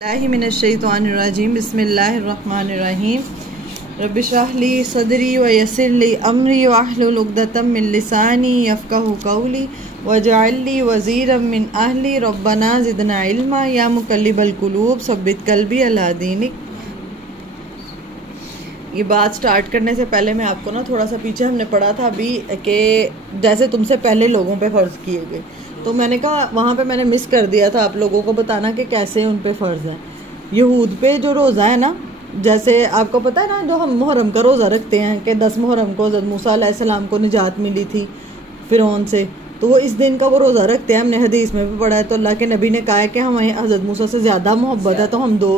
मिनश्शैतानिर्रजीम बिस्मिल्लाहिर्रहमानिर्रहीम रब्बि इश्रह ली सदरी व यस्सिर ली अमरी वाहलुल उक़दतम मिन लिसानी यफ़क़हू क़ौली वजअल ली वज़ीरम मिन अहली रब्बना ज़िदना इल्मा या मुक़ल्लिबल क़ुलूब सब्बित क़ल्बी अला दीनिक। ये बात स्टार्ट करने से पहले मैं आपको ना थोड़ा सा पीछे हमने पढ़ा था अभी कि जैसे तुमसे पहले लोगों पे फ़र्ज़ किए गए, तो मैंने कहा वहाँ पे मैंने मिस कर दिया था आप लोगों को बताना कि कैसे उन पे फ़र्ज़ है। यहूद पे जो रोज़ा है ना, जैसे आपको पता है ना, जो हम मुहर्रम का रोज़ा रखते हैं कि 10 मुहर्रम को हज़रत मूसा अलैहिस्सलाम को निजात मिली थी फ़िरौन से, तो वो इस दिन का वो रोज़ा रखते हैं। हमने हदीस में भी पढ़ा है, तो अल्लाह के नबी ने कहा है कि हमें हज़रत मूसा से ज़्यादा मोहब्बत है तो हम 2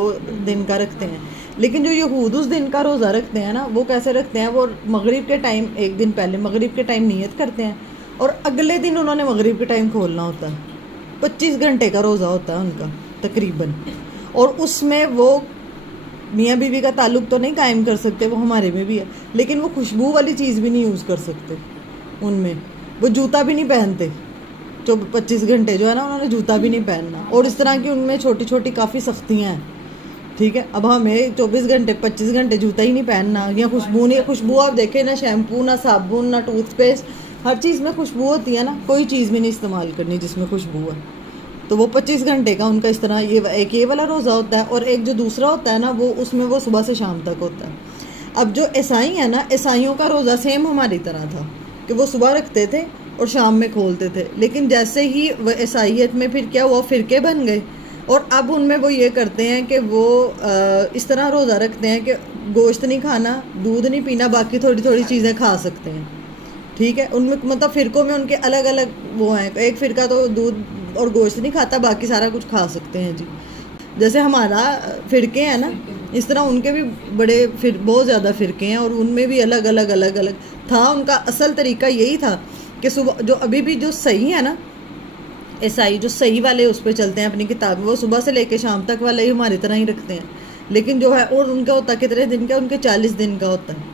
दिन का रखते हैं। लेकिन जो यहूद उस दिन का रोज़ा रखते हैं ना, वो कैसे रखते हैं, वो मगरिब के टाइम एक दिन पहले मगरिब के टाइम नियत करते हैं और अगले दिन उन्होंने मगरिब के टाइम खोलना होता है। 25 घंटे का रोज़ा होता है उनका तकरीबन, और उसमें वो मियाँ बीवी का ताल्लुक़ तो नहीं कायम कर सकते, वो हमारे में भी है, लेकिन वो खुशबू वाली चीज़ भी नहीं यूज़ कर सकते। उनमें वो जूता भी नहीं पहनते, जो 25 घंटे जो है ना, उन्होंने जूता भी नहीं पहनना, और इस तरह की उनमें छोटी छोटी काफ़ी सख्तियाँ हैं। ठीक है, अब हमें 24 घंटे 25 घंटे जूता ही नहीं पहनना, या खुशबू नहीं, खुशबू आप देखें ना, शैम्पू ना साबुन ना टूथपेस्ट, हर चीज़ में खुशबू होती है ना, कोई चीज़ भी नहीं इस्तेमाल करनी जिसमें खुशबू है। तो वो 25 घंटे का उनका इस तरह ये वाला रोज़ा होता है, और एक जो दूसरा होता है ना, वो उसमें वो सुबह से शाम तक होता है। अब जो ईसाई है ना, ईसाइयों का रोज़ा सेम हमारी तरह था कि वो सुबह रखते थे और शाम में खोलते थे, लेकिन जैसे ही वह ईसाइयत में फिर क्या हुआ, फ़िरके बन गए, और अब उनमें वो ये करते हैं कि वो इस तरह रोज़ा रखते हैं कि गोश्त नहीं खाना, दूध नहीं पीना, बाकी थोड़ी थोड़ी चीज़ें खा सकते हैं। ठीक है, उनमें मतलब फ़िरकों में उनके अलग अलग वो हैं, एक फ़िरका तो दूध और गोश्त नहीं खाता, बाकी सारा कुछ खा सकते हैं जी। जैसे हमारा फ़िरके हैं ना, इस तरह उनके भी बड़े फिर बहुत ज़्यादा फ़िरके हैं, और उनमें भी अलग अलग था। उनका असल तरीका यही था कि सुबह जो अभी भी जो सही है ना, ईसाई जो सही वाले उस पर चलते हैं अपनी किताब में, वो सुबह से लेकर शाम तक वाले ही हमारी तरह ही रखते हैं। लेकिन जो है, और उनका होता कितने दिन का, उनके 40 दिन का होता है।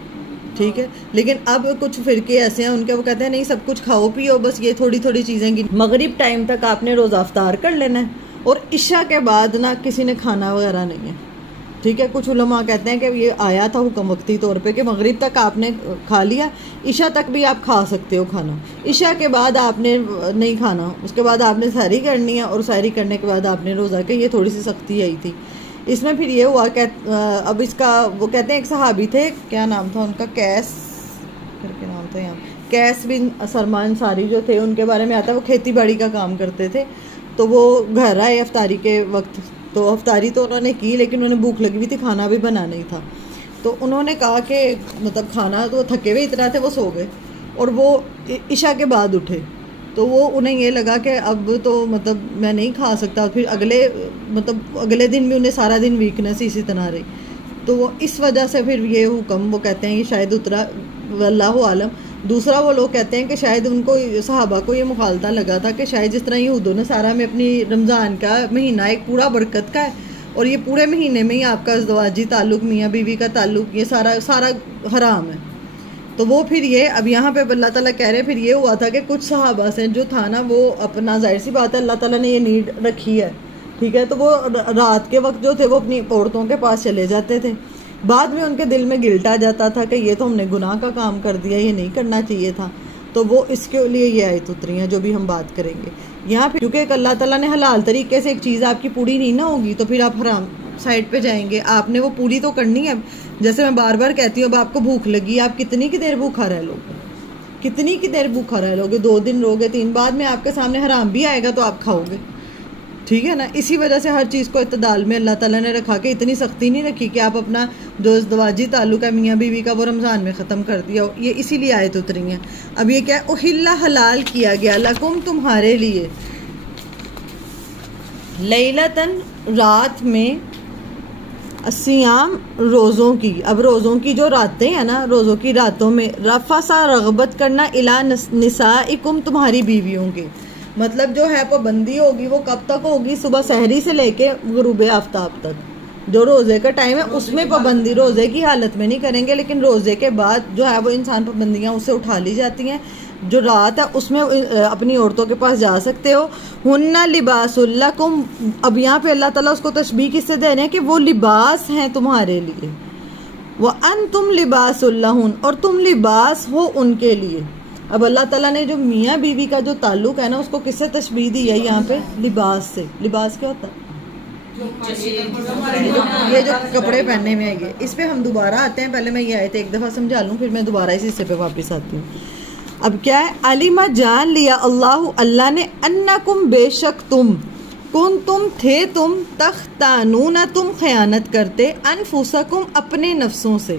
ठीक है, लेकिन अब कुछ फ़िरके ऐसे हैं उनके, वो कहते हैं नहीं सब कुछ खाओ पियो, बस ये थोड़ी थोड़ी चीज़ें गिन। मगरिब टाइम तक आपने रोज़ा अफ्तार कर लेना है, और इशा के बाद ना किसी ने खाना वगैरह नहीं है। ठीक है, कुछ उलमा कहते हैं कि ये आया था हुक्म वक्ती तौर पे कि मगरिब तक आपने खा लिया, इशा तक भी आप खा सकते हो खाना, इशा के बाद आपने नहीं खाना, उसके बाद आपने सहरी करनी है, और सहरी करने के बाद आपने रोज़ा के, ये थोड़ी सी सख्ती आई थी इसमें। फिर ये हुआ कि अब इसका वो कहते हैं एक सहाबी थे, क्या नाम था उनका, कैस करके नाम था, यहाँ कैस बिन सरमान सारी जो थे, उनके बारे में आता है, वो खेती बाड़ी का काम करते थे। तो वो घर आए अफ्तारी के वक्त, तो अफ्तारी तो उन्होंने की, लेकिन उन्हें भूख लगी हुई थी, खाना भी बनाना ही था। तो उन्होंने कहा कि मतलब खाना, तो थके हुए इतना थे, वो सो गए, और वो इशा के बाद उठे, तो वो उन्हें ये लगा कि अब तो मतलब मैं नहीं खा सकता। फिर अगले दिन भी उन्हें सारा दिन वीकनेस इसी तरह रही, तो वो इस वजह से फिर ये हुक्म वो कहते हैं ये शायद उतरा, वल्लाहु आलम। दूसरा वो लोग कहते हैं कि शायद उनको सहाबा को ये मुखालता लगा था कि शायद जिस तरह यहूदों ने सारा में अपनी रमज़ान का महीना एक पूरा बरकत का है, और ये पूरे महीने में ही आपका ज़वाजी ताल्लुक़, मियाँ बीवी का ताल्लुक़, ये सारा हराम है। तो वो फिर ये अब यहाँ पे अल्लाह ताला कह रहे हैं, फिर ये हुआ था कि कुछ सहाबा से जो था ना, वो अपना, जाहिर सी बात है अल्लाह ताला ने ये नीड रखी है, ठीक है, तो वो रात के वक्त जो थे वो अपनी औरतों के पास चले जाते थे। बाद में उनके दिल में गिल्ट आ जाता था कि ये तो हमने गुनाह का काम कर दिया, ये नहीं करना चाहिए था, तो वो इसके लिए ये आयत उतरी हैं जो भी हम बात करेंगे यहाँ पे। क्योंकि अल्लाह ताला ने हलाल तरीके से एक चीज़ आपकी पूरी नहीं ना होगी, तो फिर आप हराम साइड पे जाएंगे, आपने वो पूरी तो करनी है। जैसे मैं बार बार कहती हूँ, अब आपको भूख लगी, आप कितनी की देर भूखा रह लोगे, कितनी की देर भूखा रह लोगे, 2 दिन रहोगे, 3, बाद में आपके सामने हराम भी आएगा तो आप खाओगे। ठीक है ना, इसी वजह से हर चीज़ को इत्तदाल में अल्लाह ताला ने रखा के, इतनी सख्ती नहीं रखी कि आप अपना जो ज़वाजी ताल्लुक़ है मियाँ बीवी का, वो रमज़ान में ख़त्म कर दिया हो। ये इसीलिए आयत उतरी हैं। अब ये क्या, उहिल्ला हलाल किया गया, लकुम तुम्हारे लिए, लैलतन रात में, सियाम रोज़ों की। अब रोज़ों की जो रातें हैं ना, रोज़ों की रातों में रफ़सा रग़बत करना इला निसाइकुम, तुम्हारी बीवियों के, मतलब जो है पाबंदी होगी वो कब तक होगी, सुबह सहरी से लेके गुरूब आफ्ताब तक, जो रोज़े का टाइम है उसमें पाबंदी, रोज़े की हालत में नहीं करेंगे, लेकिन रोज़े के बाद जो है वो इंसान पाबंदियाँ उससे उठा ली जाती हैं। जो रात है उसमें अपनी औरतों के पास जा सकते हो। हुन्ना लिबासुल लकुम, अब यहाँ पे अल्लाह ताला उसको तशबीह किससे दे रहे हैं कि वो लिबास हैं तुम्हारे लिए। व अंतुम लिबासुल लहुन, और तुम लिबास हो उनके लिए। अब अल्लाह ताला ने जो मियाँ बीवी का जो ताल्लुक है ना उसको किससे तशबीह दी है यहाँ पे? लिबास से। लिबास क्या होता है? ये जो कपड़े पहनने में है। इस पे हम दोबारा आते हैं, पहले मैं ये आयत एक दफ़ा समझा लूँ फिर मैं दोबारा इस हिस्से पे वापस आती हूँ। अब क्या है? अलिमा जान लिया अल्लाह, अल्लाह ने, अन्नकुम बेशक तुम, तुम थे तुम, तख्तानूना तुम खयानत करते, अनफुसकुम अपने नफ्सों से।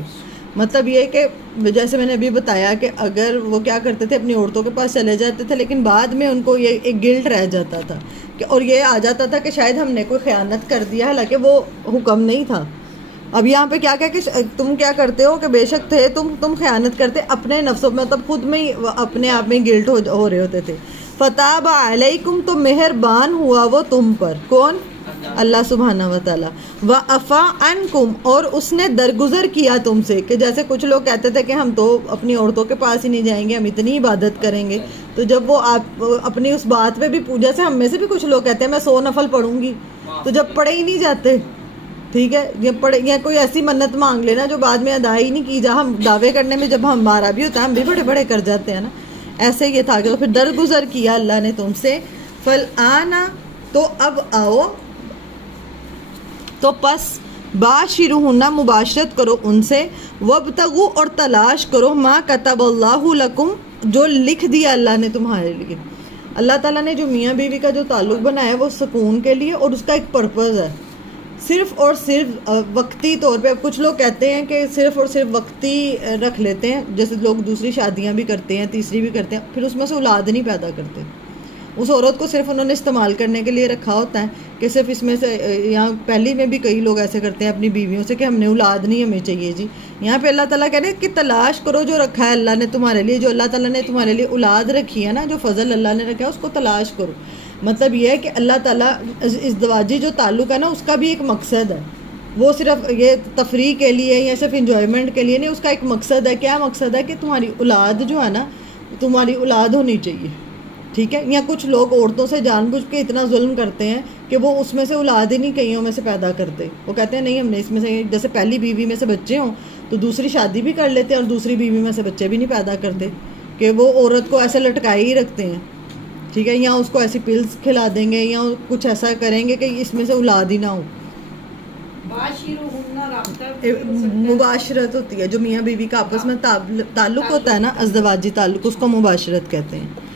मतलब ये कि जैसे मैंने अभी बताया कि अगर वो क्या करते थे अपनी औरतों के पास चले जाते थे लेकिन बाद में उनको ये एक गिल्ट रह जाता था कि, और ये आ जाता था कि शायद हमने कोई खयानत कर दिया, हालांकि वो हुक्म नहीं था। अब यहाँ पे क्या क्या कि तुम क्या करते हो कि बेशक थे तुम खयानत करते अपने नफ्सों, मतलब खुद में ही अपने आप में गिल्ट हो रहे होते थे। फताब अलैकुम, तो मेहरबान हुआ वो तुम पर। कौन? अल्लाह सुब्हाना व तआला। व अफ़ा अन्कुम, और उसने दरगुजर किया तुमसे। कि जैसे कुछ लोग कहते थे कि हम तो अपनी औरतों के पास ही नहीं जाएंगे, हम इतनी इबादत करेंगे, तो जब वो आप अपनी उस बात पे भी पूजा से, हम में से भी कुछ लोग कहते हैं मैं 100 नफल पढ़ूंगी, तो जब पढ़े ही नहीं जाते, ठीक है, ये पढ़े या कोई ऐसी मन्नत मांग लेना जो बाद में अदा ही नहीं की जा, हम दावे करने में जब हमारा भी होता है हम भी बड़े बड़े कर जाते हैं ना, ऐसे ये था। तो फिर दरगुजर किया अल्लाह ने तुमसे। फल आना, तो अब आओ, तो पस बाशिरू होना, मुबाशरत करो उनसे। वब्तगू, और तलाश करो, मा कतबल्लाहु लकुम, जो लिख दिया अल्लाह ने तुम्हारे लिए। अल्लाह ताला ने जो मियाँ बीवी का जो ताल्लुक बनाया वो सुकून के लिए, और उसका एक पर्पज़ है, सिर्फ़ और सिर्फ वक्ती तौर पे। कुछ लोग कहते हैं कि सिर्फ़ और सिर्फ वक्ती रख लेते हैं, जैसे लोग दूसरी शादियां भी करते हैं, तीसरी भी करते हैं, फिर उसमें से औलाद नहीं पैदा करते। उस औरत को सिर्फ उन्होंने इस्तेमाल करने के लिए रखा होता है कि सिर्फ इसमें से, यहाँ पहली में भी कई लोग ऐसे करते हैं अपनी बीवियों से कि हमने औलाद नहीं हमें चाहिए जी। यहाँ पे अल्लाह ताला कह रहे हैं कि तलाश करो जो रखा है अल्लाह ने तुम्हारे लिए, जो अल्लाह ताला ने तुम्हारे लिए औलाद रखी है ना, जो फजल अल्लाह ने रखा है उसको तलाश करो। मतलब ये है कि अल्लाह ताला इज़्दिवाजी जो ताल्लुक़ है ना उसका भी एक मकसद है, वो सिर्फ ये तफरीह के लिए या सिर्फ इंजॉयमेंट के लिए नहीं, उसका एक मकसद है। क्या मकसद है? कि तुम्हारी औलाद जो है ना, तुम्हारी औलाद होनी चाहिए, ठीक है। या कुछ लोग औरतों से जानबूझ के इतना जुल्म करते हैं कि वो उसमें से औलाद ही नहीं कईयों में से पैदा करते। वो कहते हैं नहीं हमने इसमें से, जैसे पहली बीवी में से बच्चे हों तो दूसरी शादी भी कर लेते हैं और दूसरी बीवी में से बच्चे भी नहीं पैदा करते, कि वो औरत को ऐसे लटकाए ही रखते हैं, ठीक है, या उसको ऐसी पिल्स खिला देंगे या कुछ ऐसा करेंगे कि इसमें से औलाद ही ना हो। मुबाशरत होती है जो मियाँ बीवी का आपस में ताल्लुक होता है ना, अज़दवाजी ताल्लुक, उसको मुबाशरत कहते हैं।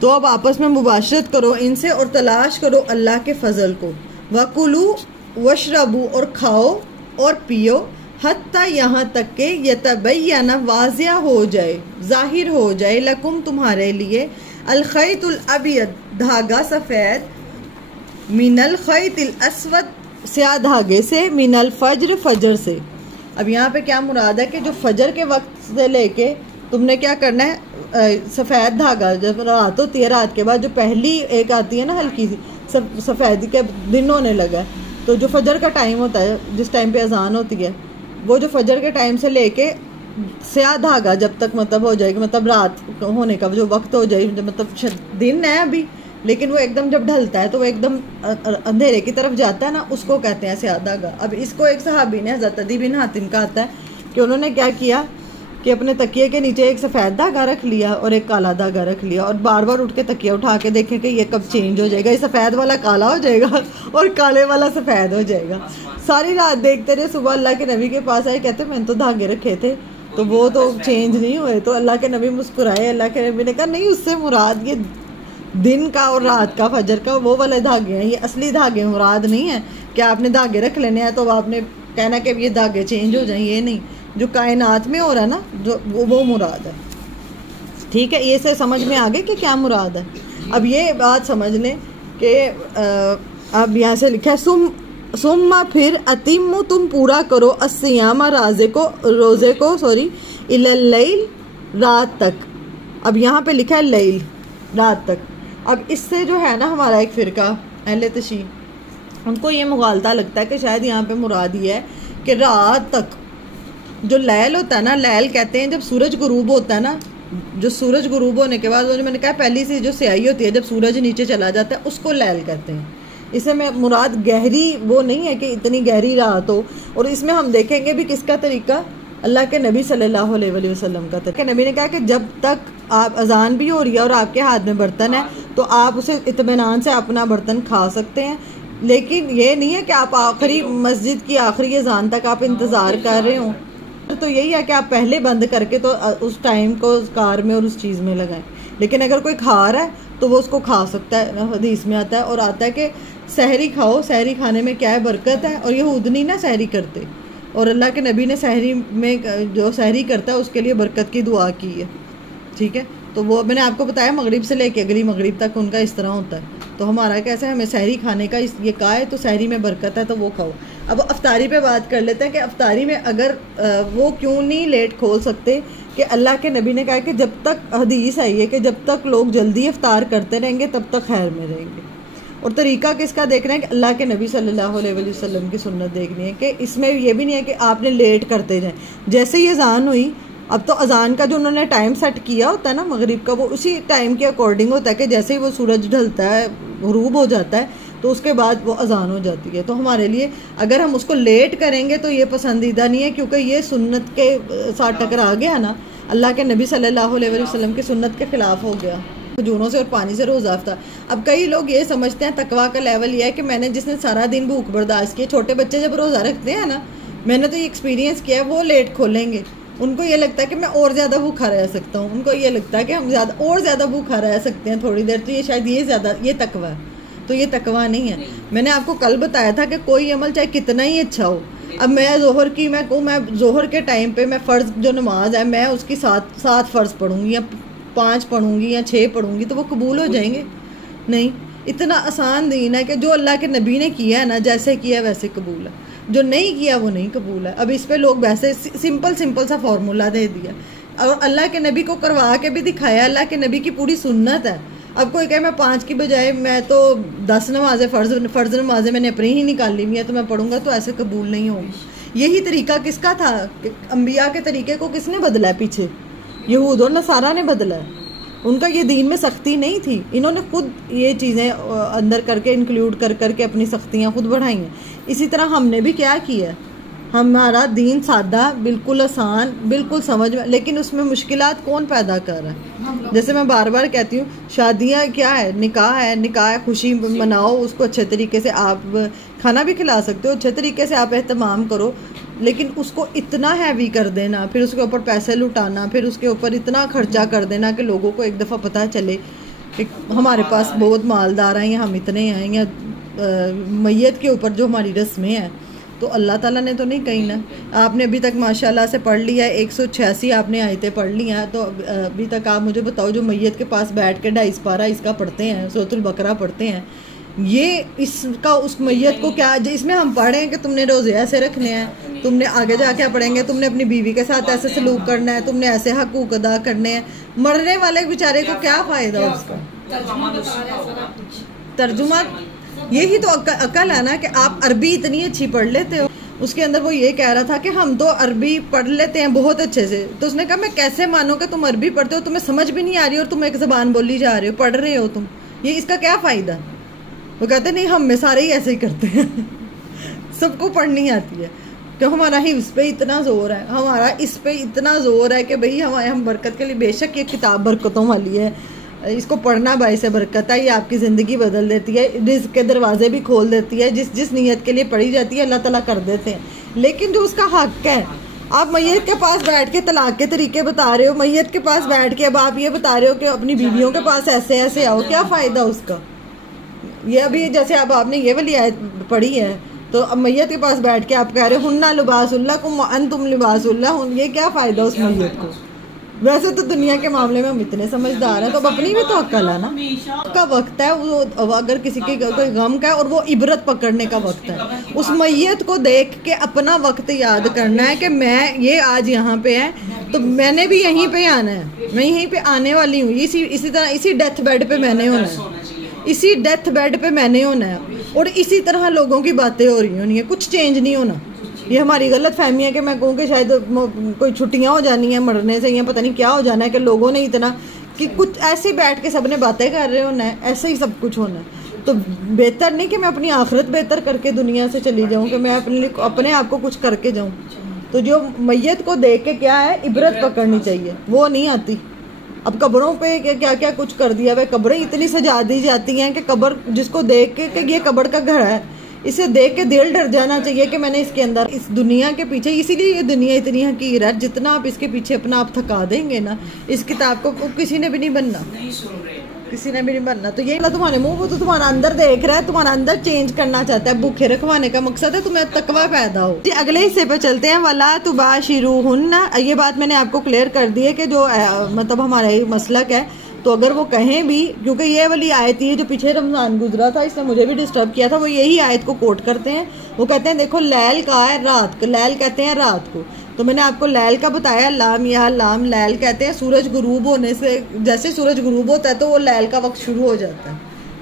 तो अब आपस में मुबाशरत करो इनसे और तलाश करो अल्लाह के फजल को। वकुलू वशरबू, और खाओ और पियो, हत्ता यहाँ तक के यतबय्यना, वाज़िया हो जाए, जाहिर हो जाए, लकुम तुम्हारे लिए, अल खैतुल अबयद, धागा सफ़ेद, मिनल खैतिल अस्वद, स्याह धागे से, मिनल फज्र, फजर से। अब यहाँ पे क्या मुराद है कि जो फजर के वक्त से लेके तुमने क्या करना है, सफ़ेद धागा, जब रात होती है रात के बाद जो पहली एक आती है ना हल्की सी सफ़ेद के दिन होने लगा है, तो जो फजर का टाइम होता है जिस टाइम पे अजान होती है, वो जो फजर के टाइम से लेके स्याह धागा जब तक मतलब हो जाएगी, मतलब रात होने का जो वक्त हो जाए, मतलब दिन है अभी लेकिन वो एकदम जब ढलता है तो वो एकदम अंधेरे की तरफ जाता है ना, उसको कहते हैं स्याह धागा। अब इसको एक सहाबी ने, हज़रत अदी बिन हातिम का आता है कि उन्होंने क्या किया कि अपने तकिए के नीचे एक सफ़ेद धागा रख लिया और एक काला धागा रख लिया, और बार बार उठ के तकिया उठा के देखें कि ये कब चेंज हो जाएगा, ये सफ़ेद वाला काला हो जाएगा और काले वाला सफ़ेद हो जाएगा। सारी रात देखते रहे, सुबह अल्लाह के नबी के पास आए, कहते मैंने तो धागे रखे थे तो वो तो चेंज नहीं हुए। तो अल्लाह के नबी मुस्कुराए, अल्लाह के नबी ने कहा नहीं, उससे मुराद ये दिन का और रात का फजर का वो वाले धागे हैं, ये असली धागे मुराद नहीं है कि आपने धागे रख लेने हैं तो आपने कहना कि ये धागे चेंज हो जाएं, ये नहीं, जो कायनात में हो रहा है ना जो वो मुराद है, ठीक है। ये से समझ में आ गए कि क्या मुराद है। अब ये बात समझ लें कि अब यहाँ से लिखा है सुम्मा, फिर अतिम्मु, तुम पूरा करो, अस्सियामा, रोज़े को इलल्लैल, रात तक। अब यहाँ पे लिखा है लैल, रात तक। अब इससे जो है ना हमारा एक फ़िरका अहले तशय्युअ, उनको ये मुगालता लगता है कि शायद यहाँ पे मुराद ये है कि रात तक जो लैल होता है ना, लैल कहते हैं जब सूरज गुरूब होता है ना, जो सूरज गुरूब होने के बाद वो जो मैंने कहा पहली सी जो स्याही होती है जब सूरज नीचे चला जाता है उसको लैल कहते हैं। इसमें मुराद गहरी वो नहीं है कि इतनी गहरी रात हो। और इसमें हम देखेंगे भी किसका तरीका, अल्लाह के नबी सल्लल्लाहु अलैहि वसल्लम का तरीका। नबी ने कहा कि जब तक आप अजान भी हो रही है और आपके हाथ में बर्तन है तो आप उसे इत्मीनान से अपना बर्तन खा सकते हैं, लेकिन ये नहीं है कि आप आखिरी मस्जिद की आखिरी अजान तक आप इंतज़ार कर रहे हो। तो यही है कि आप पहले बंद करके तो उस टाइम को उस कार में और उस चीज़ में लगाएं। लेकिन अगर कोई खा रहा है तो वो उसको खा सकता है। हदीस में आता है और आता है कि सहरी खाओ, सहरी खाने में क्या है बरकत है। और यहूद नहीं ना सहरी करते, और अल्लाह के नबी ने सहरी में जो सहरी करता है उसके लिए बरकत की दुआ की है। ठीक है, तो वो मैंने आपको बताया मगरिब से लेके अगली मगरिब तक उनका इस तरह होता है। तो हमारा कैसा है, हमें सहरी खाने का ये कहा है तो सहरी में बरकत है तो वो खाओ। अब अफ्तारी पे बात कर लेते हैं कि अफ्तारी में अगर वो क्यों नहीं लेट खोल सकते, कि अल्लाह के नबी ने कहा कि जब तक हदीस है ये कि जब तक लोग जल्दी अफ्तार करते रहेंगे तब तक खैर में रहेंगे। और तरीका किसका देखना है कि अल्लाह के नबी सल्लल्लाहु अलैहि वसल्लम की सुन्नत देखनी है कि इसमें ये भी नहीं है कि आपने लेट करते जाएं। जैसे ही अजान हुई, अब तो अजान का जो उन्होंने टाइम सेट किया होता है ना मगरिब का, वो उसी टाइम के अकॉर्डिंग होता है कि जैसे ही वो सूरज ढलता है, गुरूब हो जाता है, तो उसके बाद वो अजान हो जाती है। तो हमारे लिए अगर हम उसको लेट करेंगे तो ये पसंदीदा नहीं है, क्योंकि ये सुन्नत के साथ टकरा गया ना, अल्लाह के नबी सल्लल्लाहु अलैहि वसल्लम की सुन्नत के खिलाफ हो गया। खजूरों से और पानी से रोज़ा अफ्तार। अब कई लोग ये समझते हैं तकवा का लेवल ये है कि मैंने जिसने सारा दिन भूख बर्दाश्त की, छोटे बच्चे जब रोज़ा रखते हैं ना, मैंने तो ये एक्सपीरियंस किया है, वो लेट खोलेंगे। उनको ये लगता है कि मैं और ज़्यादा भूखा रह सकता हूँ, उनको ये लगता है कि हम ज़्यादा भूखा रह सकते हैं थोड़ी देर, तो ये शायद ये तकवा है। तो ये तकवा नहीं है। मैंने आपको कल बताया था कि कोई अमल चाहे कितना ही अच्छा हो, अब मैं जोहर की मैं कहूँ, मैं जोहर के टाइम पे मैं फ़र्ज़ जो नमाज है मैं उसकी सात फ़र्ज़ पढ़ूँगी या 5 पढ़ूँगी या 6 पढ़ूँगी तो वो कबूल हो जाएंगे? नहीं। इतना आसान दीन है कि जो अल्लाह के नबी ने किया है ना, जैसे किया वैसे कबूल है, जो नहीं किया वो नहीं कबूल है। अब इस पे लोग वैसे सिंपल सा फार्मूला दे दिया और अल्लाह के नबी को करवा के भी दिखाया। अल्लाह के नबी की पूरी सुन्नत है। अब कोई कहे मैं 5 की बजाय मैं तो 10 नमाजें फ़र्ज़ नमाजें मैंने अपनी ही निकाली हुई है तो मैं पढ़ूंगा, तो ऐसे कबूल नहीं होगी। यही तरीका किसका था? अंबिया के तरीके को किसने बदला है? पीछे यहूद और नसारा ने बदला है। उनका ये दीन में सख्ती नहीं थी, इन्होंने खुद ये चीज़ें अंदर करके इंक्लूड कर करके अपनी सख्तियाँ खुद बढ़ाई हैं। इसी तरह हमने भी क्या किया है, हमारा दीन सादा, बिल्कुल आसान, बिल्कुल समझ में, लेकिन उसमें मुश्किलात कौन पैदा कर रहा है? जैसे मैं बार बार कहती हूँ, शादियाँ क्या है, निकाह है, निकाह खुशी मनाओ, उसको अच्छे तरीके से आप खाना भी खिला सकते हो, अच्छे तरीके से आप एहतमाम करो, लेकिन उसको इतना हैवी कर देना, फिर उसके ऊपर पैसे लुटाना, फिर उसके ऊपर इतना खर्चा कर देना कि लोगों को एक दफ़ा पता चले कि हमारे पास बहुत मालदार हैं या हम इतने हैं, या मैयत के ऊपर जो हमारी रस्में हैं, तो अल्लाह ताला ने तो नहीं कही ना। आपने अभी तक माशाल्लाह से पढ़ लिया है, 186 आपने आयतें पढ़ ली हैं, तो अभी तक आप मुझे बताओ जो मैयत के पास बैठ के 2.5 पारा इसका पढ़ते हैं, सूरतुल बकरा पढ़ते हैं, ये इसका उस मैयत को क्या, इसमें हम पढ़े हैं कि तुमने रोज़े ऐसे रखने हैं, तुमने आगे जाके पढ़ेंगे तुमने अपनी बीवी के साथ ऐसे सलूक करना है, तुमने ऐसे हकूक अदा करने हैं। मरने वाले बेचारे को क्या फ़ायदा उसका? तर्जुमा, यही तो अकल है ना कि आप अरबी इतनी अच्छी पढ़ लेते हो। उसके अंदर वो ये कह रहा था कि हम तो अरबी पढ़ लेते हैं बहुत अच्छे से, तो उसने कहा मैं कैसे मानूं कि तुम अरबी पढ़ते हो, तुम्हें समझ भी नहीं आ रही और तुम एक ज़बान बोली जा रहे हो, पढ़ रहे हो तुम, ये इसका क्या फ़ायदा? वो कहते नहीं हम में सारे ही ऐसे ही करते हैं सबको पढ़नी आती है, क्यों हमारा ही उस पर इतना ज़ोर है, हमारा इस पर इतना ज़ोर है कि भाई हम बरकत के लिए, बेशक ये किताब बरकतों वाली है, इसको पढ़ना बाइस बरकत है, ये आपकी ज़िंदगी बदल देती है, रिज़्क़ के दरवाजे भी खोल देती है, जिस नीयत के लिए पढ़ी जाती है अल्लाह ताला कर देते हैं। लेकिन जो उसका हक़ है, आप मैयत के पास बैठ के तलाक के तरीके बता रहे हो, मैयत के पास बैठ के अब आप ये बता रहे हो कि अपनी बीवियों के पास ऐसे ऐसे आओ, क्या फ़ायदा उसका? ये अभी जैसे अब आपने ये वाली आयत पढ़ी है, तो अब मैयत के पास बैठ के आप कह रहे हो हुन्ना लिबासुल्लकुम व अंतुम लिबासुल्लाह, ये क्या फ़ायदा उस मैयत को? वैसे तो दुनिया के मामले में हम इतने समझदार हैं, तो अब अपनी भी तो अक्ल है ना। का वक्त है वो, अगर किसी के कोई गम का है और वो इबरत पकड़ने का वक्त है, उस मैयत को देख के अपना वक्त याद करना है कि मैं ये आज यहाँ पे है तो मैंने भी यहीं पे आना है, मैं यहीं पे आने वाली हूँ, इसी तरह इसी डेथ बेड पे मैंने होना है, इसी डेथ बेड पे मैंने होना है, और इसी तरह लोगों की बातें हो रही होनी है, कुछ चेंज नहीं होना। ये हमारी गलत फहमी है कि मैं कहूँ कि शायद कोई छुट्टियाँ हो जानी है मरने से या पता नहीं क्या हो जाना है कि लोगों ने इतना कि कुछ ऐसे बैठ के सबने बातें कर रहे होना है, ऐसे ही सब कुछ होना है। तो बेहतर नहीं कि मैं अपनी आखिरत बेहतर करके दुनिया से चली जाऊँ, कि मैं अपने आप को कुछ करके जाऊँ। तो जो मैयत को देख के क्या है इबरत पकड़नी चाहिए, वो नहीं आती। अब कब्रों पे क्या क्या कुछ कर दिया है, कब्रें इतनी सजा दी जाती हैं कि कब्र जिसको देख के कि ये कब्र का घर है, इसे देख के दिल डर जाना चाहिए कि मैंने इसके अंदर इस दुनिया के पीछे, इसीलिए ये दुनिया इतनी हकीर है। जितना आप इसके पीछे अपना आप थका देंगे ना, इस किताब को किसी ने भी नहीं बनना, किसी ने भी नहीं बनना। तो ये तुम्हारे मुंह वो तो तुम्हारा अंदर देख रहा है, तुम्हारा अंदर चेंज करना चाहता है। भूखे रखवाने का मकसद है तुम्हें तकवा पैदा हो। अगले हिस्से पे चलते हैं। वला तुबाशिरूहुन्ना, ये बात मैंने आपको क्लियर कर दी है कि जो मतलब हमारा मसलक है, तो अगर वो कहें भी, क्योंकि ये वाली आयत ही जो पीछे रमज़ान गुजरा था इसने मुझे भी डिस्टर्ब किया था, वो यही आयत को कोट करते हैं। वो कहते हैं देखो लैल का है रात को, लैल कहते हैं रात को। तो मैंने आपको लैल का बताया, लाम या लाम लैल कहते हैं सूरज गुरूब होने से, जैसे सूरज गुरूब होता है तो वो लैल का वक्त शुरू हो जाता है,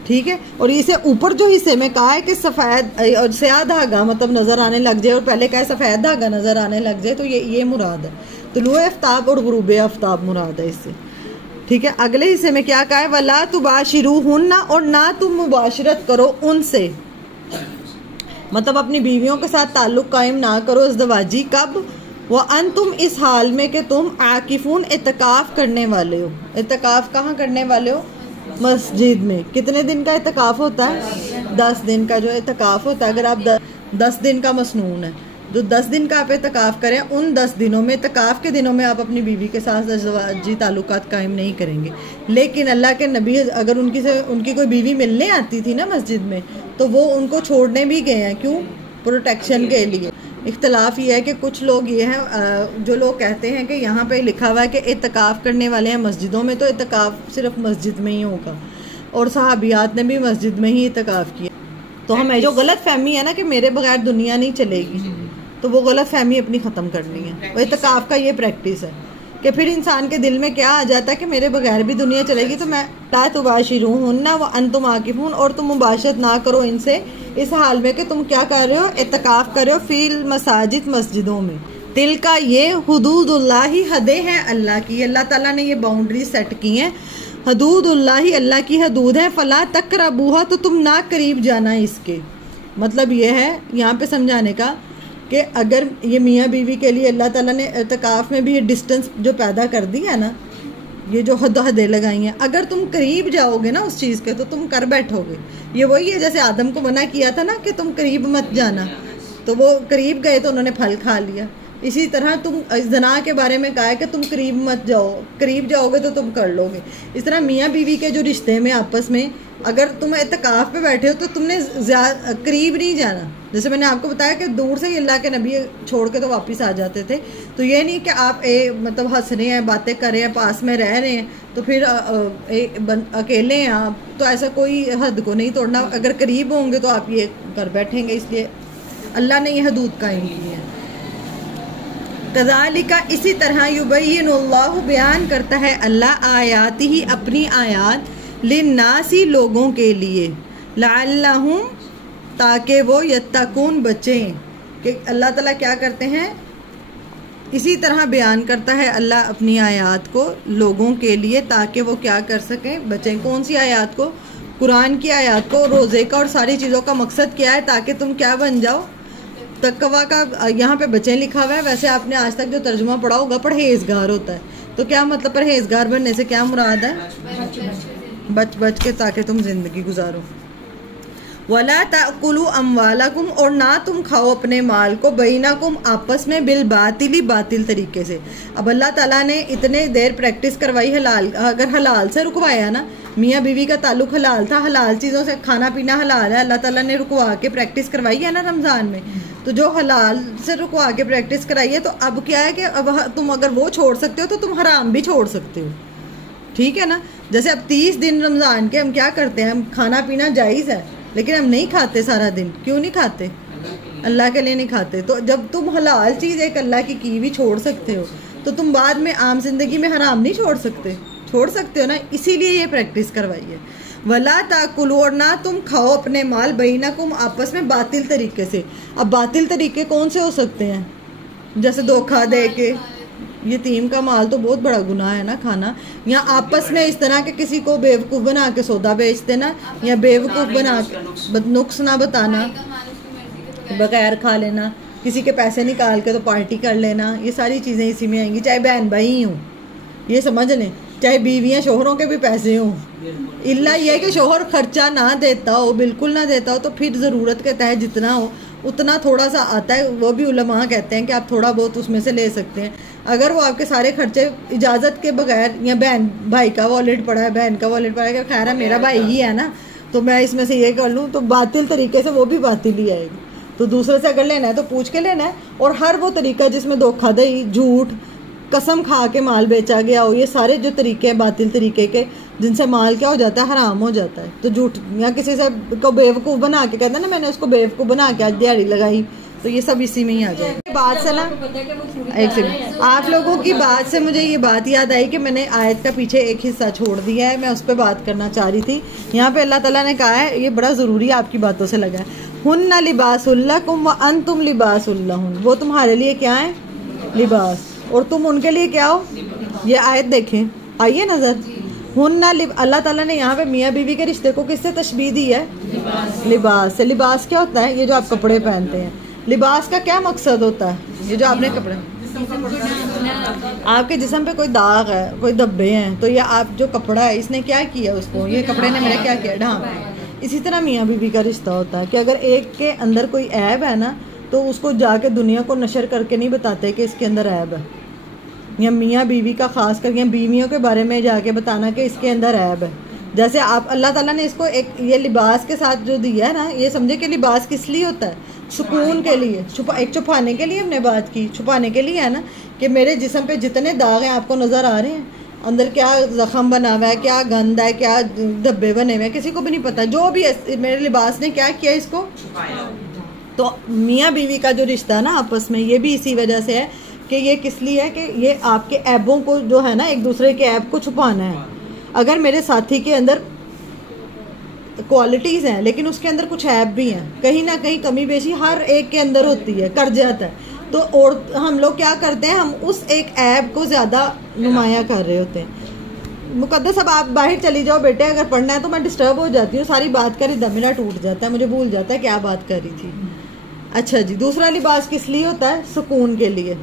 ठीक है। और इसे ऊपर जो हिस्से में कहा है कि सफ़ेद और स्याह धागा मतलब नज़र आने लग जाए, और पहले कहा है सफ़ेद धागा नज़र आने लग जाए, तो ये मुराद है। तुलुए आफ्ताब और गुरूब आफ्ताब मुराद है इससे, ठीक है। अगले हिस्से में क्या कहा है, वला तुबाशिरूहुन्ना, और ना तुम मुबाशरत करो उनसे, मतलब अपनी बीवियों के साथ ताल्लुक कायम ना करो इज़्दवाजी। कब? वो अन तुम इस हाल में कि तुम आकिफून इत्तिकाफ करने वाले हो। इत्तिकाफ कहाँ करने वाले हो? मस्जिद में। कितने दिन का इत्तिकाफ होता है? 10 दिन का जो इत्तिकाफ होता है। अगर आप 10 दिन का मसनून है, जो 10 दिन का आप इत्तिकाफ करें, उन 10 दिनों में, इत्तिकाफ के दिनों में आप अपनी बीवी के साथ ज़वाजी ताल्लुकात कायम नहीं करेंगे। लेकिन अल्लाह के नबी अगर उनकी कोई बीवी मिलने आती थी ना मस्जिद में, तो वो उनको छोड़ने भी गए हैं। क्यों? प्रोटेक्शन के लिए। इख्तलाफ ये है कि कुछ लोग ये हैं, जो लोग कहते हैं कि यहाँ पे लिखा हुआ है कि इत्तिकाफ करने वाले हैं मस्जिदों में, तो इत्तिकाफ सिर्फ मस्जिद में ही होगा, और सहाबियात ने भी मस्जिद में ही इत्तिकाफ किया। तो हमें जो गलत फहमी है ना कि मेरे बगैर दुनिया नहीं चलेगी, तो वो गलत फहमी अपनी ख़त्म करनी है। वो इत्तिकाफ का ये प्रैक्टिस है कि फिर इंसान के दिल में क्या आ जाता है कि मेरे बगैर भी दुनिया चलेगी, तो मैं ला तुबाशिरूहुन्ना व अंतुम आकिफून, और तुम मुबाशरत ना करो इनसे इस हाल में कि तुम क्या कर रहे हो? इत्तिकाफ कर रहे हो फील मसाजिद, मस्जिदों में। तिल का ये हुदूदुल्लाही, हदें हैं अल्लाह की, अल्लाह ताला ने ये बाउंड्री सेट की हैं। हदूदुल्लाही, अल्लाह की हदूद है। फला तकरबूहा, तो तुम ना करीब जाना इसके। मतलब ये है यहाँ पे समझाने का कि अगर ये मियाँ बीवी के लिए अल्लाह ताला ने इत्तिकाफ में भी ये डिस्टेंस जो पैदा कर दी है ना, ये जो हदें लगाई हैं, अगर तुम करीब जाओगे ना उस चीज़ के, तो तुम कर बैठोगे। ये वही है जैसे आदम को मना किया था ना कि तुम करीब मत जाना, तो वो करीब गए तो उन्होंने फल खा लिया। इसी तरह तुम ज़ना के बारे में कहा है कि तुम करीब मत जाओ, करीब जाओगे तो तुम कर लोगे। इस तरह मियाँ बीवी के जो रिश्ते में आपस में, अगर तुम इत्तिकाफ पे बैठे हो तो तुमने करीब नहीं जाना। जैसे मैंने आपको बताया कि दूर से ही अल्लाह के नबी छोड़ के तो वापस आ जाते थे, तो ये नहीं कि आप मतलब हंस रहे हैं, बातें कर रहे हैं, पास में रह रहे हैं, तो फिर अकेले हैं आप, तो ऐसा कोई हद को नहीं तोड़ना। अगर करीब होंगे तो आप ये कर बैठेंगे, इसलिए अल्लाह ने ये हदूद कायम की है। कज़ालिका, इसी तरह युबय्यिनुल्लाहु, बयान करता है अल्लाह आयाती ही, अपनी आयात, लिन्नासी, लोगों के लिए, लअल्लहुम, ताकि वो यत्तकून, बचें। कि अल्लाह ताला क्या करते हैं, इसी तरह बयान करता है अल्लाह अपनी आयात को लोगों के लिए, ताकि वो क्या कर सकें, बचें। कौन सी आयात को? कुरान की आयात को, रोज़े का और सारी चीज़ों का मकसद क्या है? ताकि तुम क्या बन जाओ, तकवा का। यहाँ पे बचें लिखा हुआ है, वैसे आपने आज तक जो तर्जुमा पढ़ा होगा परहेजगार होता है। तो क्या मतलब परहेजगार बनने से क्या मुराद है? बच बच के, ताकि तुम जिंदगी गुजारो। वला ताकुलू अमवालकुम, और ना तुम खाओ अपने माल को, बैनकुम, आपस में, बिल बातिली, बातिल तरीके से। अब अल्लाह ताला ने इतने देर प्रैक्टिस करवाई हलाल, अगर हलाल से रुकवाया ना, मियाँ बीवी का ताल्लुक हलाल था, हलाल चीज़ों से खाना पीना हलाल है, अल्लाह ताला ने रुकवा के प्रैक्टिस करवाई है ना रमज़ान में, तो जो हलाल से रुकवा के प्रैक्टिस कराई है, तो अब क्या है कि अब तुम अगर वो छोड़ सकते हो तो तुम हराम भी छोड़ सकते हो, ठीक है ना। जैसे अब 30 दिन रमज़ान के हम क्या करते हैं, हम खाना पीना जायज़ है, लेकिन हम नहीं खाते सारा दिन। क्यों नहीं खाते? अल्लाह के लिए नहीं खाते। तो जब तुम हलाल चीज़ एक अल्लाह की भी छोड़ सकते हो, तो तुम बाद में आम जिंदगी में हराम नहीं छोड़ सकते? छोड़ सकते हो ना, इसीलिए ये प्रैक्टिस करवाई है। वला ताकुलू, और ना तुम खाओ अपने माल बैनकुम आपस में बातिल तरीके से। अब बातिल तरीके कौन से हो सकते हैं? जैसे धोखा दे के, यतीम का माल तो बहुत बड़ा गुनाह है ना खाना। या आपस में इस तरह के किसी को बेवकूफ़ बना के सौदा बेच देना, या बेवकूफ़ बना के नुक्स ना बताना, बगैर खा लेना, किसी के पैसे निकाल के तो पार्टी कर लेना, ये सारी चीज़ें इसी में आएंगी। चाहे बहन भाई हों, ये समझ लें, चाहे बीवियाँ शोहरों के भी पैसे हों, इल्ला ये कि शोहर खर्चा ना देता हो, बिल्कुल ना देता हो, तो फिर ज़रूरत के तहत जितना हो उतना थोड़ा सा आता है, वो भी उलमा कहते हैं कि आप थोड़ा बहुत उसमें से ले सकते हैं। अगर वो आपके सारे खर्चे इजाज़त के बगैर, या बहन भाई का वॉलेट पड़ा है, बहन का वॉलेट पड़ा है, खैर है मेरा भाई ही है ना, तो मैं इसमें से ये कर लूँ, तो बातिल तरीके से वो भी बातिल ही आएगी। तो दूसरे से अगर लेना है तो पूछ के लेना है। और हर वो तरीका जिसमें धोखाधड़ी, झूठ, कसम खा के माल बेचा गया हो, ये सारे जो तरीके हैं बातिल तरीके के, जिनसे माल क्या हो जाता है, हराम हो जाता है। तो झूठ, या किसी से को बेवकूफ़ बना के कहते हैं ना, मैंने उसको बेवकूफ़ बना के आज दिहाड़ी लगाई, तो ये सब इसी में ही आ जाएगा। बात से ना, एक सेकंड, आप लोगों की बात से मुझे ये बात याद आई कि मैंने आयत का पीछे एक हिस्सा छोड़ दिया है, मैं उस पर बात करना चाह रही थी। यहाँ पे अल्लाह ताला ने कहा है, ये बड़ा ज़रूरी है, आपकी बातों से लगा है, हुन्ना लिबासुल्लकुम व अन्तुम लिबासुल्लहुन, वो तुम्हारे लिए क्या है? लिबास, और तुम उनके लिए क्या हो? ये आयत देखें, आइए नज़र। हुन्ना अल्लाह ताला ने यहाँ पे मियाँ बीवी के रिश्ते को किससे तशबीह दी है? लिबास से। लिबास क्या होता है? ये जो आप कपड़े पहनते हैं। लिबास का क्या मकसद होता है? ये जो आपने कपड़े, आपके जिस्म पे कोई दाग है, कोई धब्बे हैं, तो ये आप जो कपड़ा है, इसने क्या किया उसको, ये कपड़े ने मेरा क्या किया? ढांका। इसी तरह मियाँ बीवी का रिश्ता होता है कि अगर एक के अंदर कोई ऐब है ना, तो उसको जाके दुनिया को नशर करके नहीं बताते कि इसके अंदर ऐब है। या मियाँ बीवी का खास करके बीवियों के बारे में जाके बताना कि इसके अंदर ऐब है। जैसे आप, अल्लाह ताला ने इसको एक ये लिबास के साथ जो दिया है ना, ये समझे कि लिबास किस लिए होता है? सुकून के लिए, छुपाने के लिए हमने बात की, छुपाने के लिए है ना, कि मेरे जिस्म पे जितने दाग हैं आपको नज़र आ रहे हैं, अंदर क्या ज़ख़म बना हुआ है, क्या गंद है, क्या धब्बे बने हुए हैं, किसी को भी नहीं पता। जो भी मेरे लिबास ने क्या किया, इसको। तो मियाँ बीवी का जो रिश्ता है ना आपस में, ये भी इसी वजह से है कि ये किस लिए है कि ये आपके ऐबों को जो है ना, एक दूसरे के ऐब को छुपाना है। अगर मेरे साथी के अंदर क्वालिटीज़ हैं लेकिन उसके अंदर कुछ ऐब भी हैं, कहीं ना कहीं कमी बेशी हर एक के अंदर होती है, कर जाता है, तो और हम लोग क्या करते हैं, हम उस एक ऐब को ज़्यादा नुमाया कर रहे होते हैं। मुकद्दस, अब आप बाहर चली जाओ बेटे, अगर पढ़ना है तो मैं डिस्टर्ब हो जाती हूँ, सारी बात कर इधर मेरा टूट जाता है, मुझे भूल जाता है क्या बात कर रही थी। अच्छा जी, दूसरा लिबास किस लिए होता है? सुकून के लिए।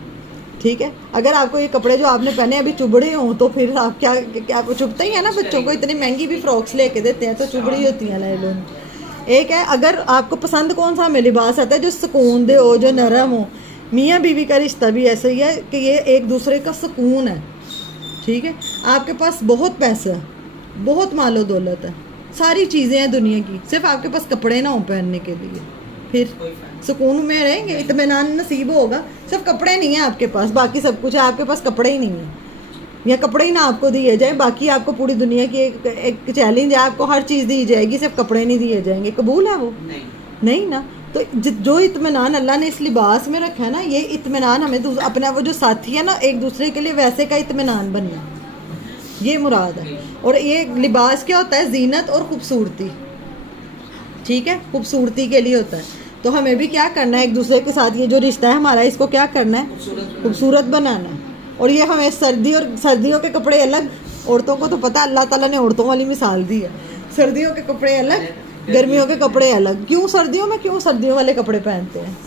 ठीक है, अगर आपको ये कपड़े जो आपने पहने अभी चुभड़े हों, तो फिर आप क्या चुभते ही है ना, बच्चों को इतनी महंगी भी फ्रॉक्स लेके देते हैं तो चुभड़ी होती हैं लोग। एक है, अगर आपको पसंद कौन सा हमें लिबास आता है? जो सुकून दे हो, जो नरम हो। मियाँ बीवी का रिश्ता भी ऐसा ही है कि ये एक दूसरे का सुकून है। ठीक है, आपके पास बहुत पैसा है, बहुत मालो दौलत है, सारी चीज़ें हैं दुनिया की, सिर्फ आपके पास कपड़े ना हो पहनने के लिए, फिर सुकून में रहेंगे, इत्मीनान नसीब होगा। सिर्फ कपड़े नहीं है आपके पास, बाकी सब कुछ है, आपके पास कपड़े ही नहीं है, या कपड़े ही ना आपको दिए जाए, बाकी आपको पूरी दुनिया की एक चैलेंज है, आपको हर चीज़ दी जाएगी, सिर्फ कपड़े नहीं दिए जाएंगे। कबूल है वो? नहीं ना। तो जो इत्मीनान अल्लाह ने इस लिबास में रखा है ना, ये इत्मीनान हमें अपना वो जो साथी है ना, एक दूसरे के लिए वैसे का इत्मीनान बनना, ये मुराद है। और ये लिबास क्या होता है? जीनत और खूबसूरती। ठीक है, खूबसूरती के लिए होता है। तो हमें भी क्या करना है, एक दूसरे के साथ ये जो रिश्ता है हमारा, इसको क्या करना है? खूबसूरत बनाना है। और ये हमें सर्दियों के कपड़े अलग, औरतों को तो पता, अल्लाह ताला ने औरतों वाली मिसाल दी है, सर्दियों के कपड़े अलग, गर्मियों के कपड़े अलग। क्यों सर्दियों में क्यों सर्दियों वाले कपड़े पहनते हैं?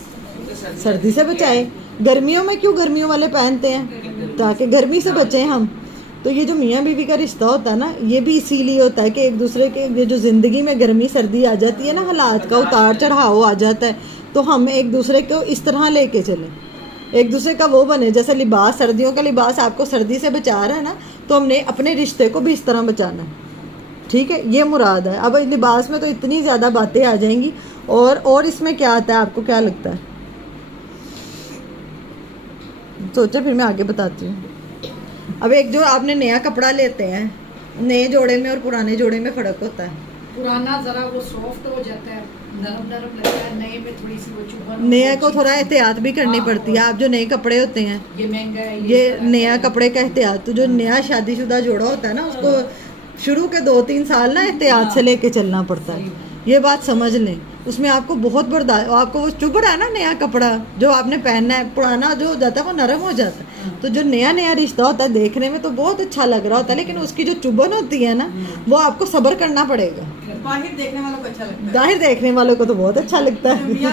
सर्दी से बचाए। गर्मियों में क्यों गर्मियों वाले पहनते हैं? ताकि गर्मी से बचें हम। तो ये जो मियाँ बीवी का रिश्ता होता है ना, ये भी इसीलिए होता है कि एक दूसरे के जो ज़िंदगी में गर्मी सर्दी आ जाती है ना, हालात का उतार चढ़ाव आ जाता है, तो हम एक दूसरे को इस तरह लेके चलें, एक दूसरे का वो बने। जैसे लिबास, सर्दियों का लिबास आपको सर्दी से बचा रहा है ना, तो हमने अपने रिश्ते को भी इस तरह बचाना है। ठीक है, ये मुराद है। अब लिबास में तो इतनी ज़्यादा बातें आ जाएंगी। और इसमें क्या आता है, आपको क्या लगता है? सोचा, फिर मैं आगे बताती हूँ। अब एक जो आपने नया कपड़ा लेते हैं, नए जोड़े में और पुराने जोड़े में फ़र्क होता है। पुराना जरा वो सॉफ्ट हो जाता है, नरम नरम लगता है, नए में थोड़ी सी वो चुभन। नए को थोड़ा एहतियात भी करनी पड़ती है। आप जो नए कपड़े होते हैं, ये महंगा है, ये नया कपड़े का एहतियात, तो जो नया शादीशुदा जोड़ा होता है ना, उसको शुरू के 2-3 साल ना एहतियात से लेके चलना पड़ता है, ये बात समझ लें। उसमें आपको बहुत बर्दाश्त, आपको वो चुभ रहा है ना, नया कपड़ा जो आपने पहनना है, पुराना जो हो जाता है वो नरम हो जाता है। तो जो नया नया रिश्ता होता है देखने में तो बहुत अच्छा लग रहा होता है, लेकिन उसकी जो चुभन होती है ना वो आपको सब्र करना पड़ेगा। बाहर देखने वालों को अच्छा लगता है, बाहर देखने वालों को तो बहुत अच्छा लगता है,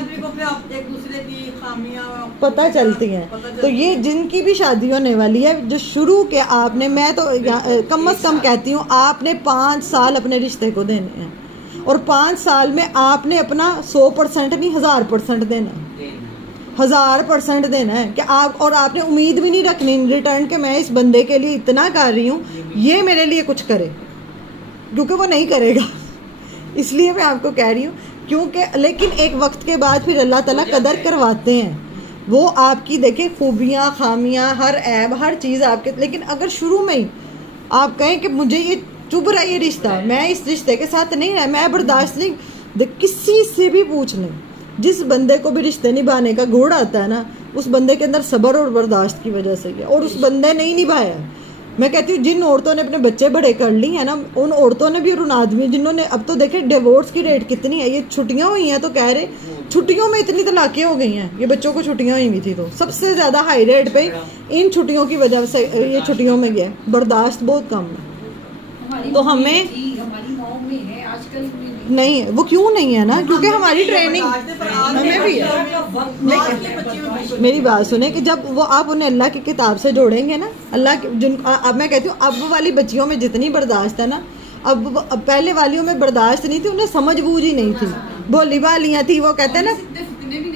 आप एक दूसरे की खामियां पता चलती हैं। तो ये जिनकी भी शादी होने वाली है, जो शुरू के आपने, मैं तो कम से कम कहती हूँ आपने 5 साल अपने रिश्ते को देने हैं, और 5 साल में आपने अपना 100% नहीं 1000% देना है, 1000% देना है कि आप, और आपने उम्मीद भी नहीं रखनी रिटर्न के मैं इस बंदे के लिए इतना कर रही हूँ, ये मेरे लिए कुछ करे, क्योंकि वो नहीं करेगा। इसलिए मैं आपको कह रही हूँ, क्योंकि लेकिन एक वक्त के बाद फिर अल्लाह ताला कदर करवाते हैं, वो आपकी देखे खूबियाँ खामियाँ हर ऐब हर चीज़ आपके। लेकिन अगर शुरू में ही आप कहें कि मुझे ये चुभ रहा है ये रिश्ता, मैं इस रिश्ते के साथ नहीं रहा, मैं बर्दाश्त नहीं, किसी से भी पूछ लें, जिस बंदे को भी रिश्ते निभाने का गुण आता है ना, उस बंदे के अंदर सब्र और बर्दाश्त की वजह से है, और उस बंदे ने ही निभाया। मैं कहती हूँ जिन औरतों ने अपने बच्चे बड़े कर ली है ना, उन औरतों ने भी और उन आदमी जिन्होंने, अब तो देखे डिवोर्स की रेट कितनी है, ये छुट्टियां हुई हैं तो कह रहे छुट्टियों में इतनी तलाकें हो गई हैं, ये बच्चों को छुट्टियां हुई हुई थी तो सबसे ज्यादा हाई रेट पे इन छुट्टियों की वजह से ये छुट्टियों में गया, बर्दाश्त बहुत कम है। तो हमें हमारी गाँव में है आजकल नहीं, वो क्यों नहीं है ना, क्योंकि हमारी ट्रेनिंग हमें भी है। मेरी बात सुने कि जब वो आप उन्हें अल्लाह की किताब से जोड़ेंगे ना, अल्लाह की जिन, अब मैं कहती हूँ अब वाली बच्चियों में जितनी बर्दाश्त है ना, अब पहले वालियों में बर्दाश्त नहीं थी, उन्हें समझ बूझ ही नहीं थी, भोली भालियाँ थी, वो कहते हैं ना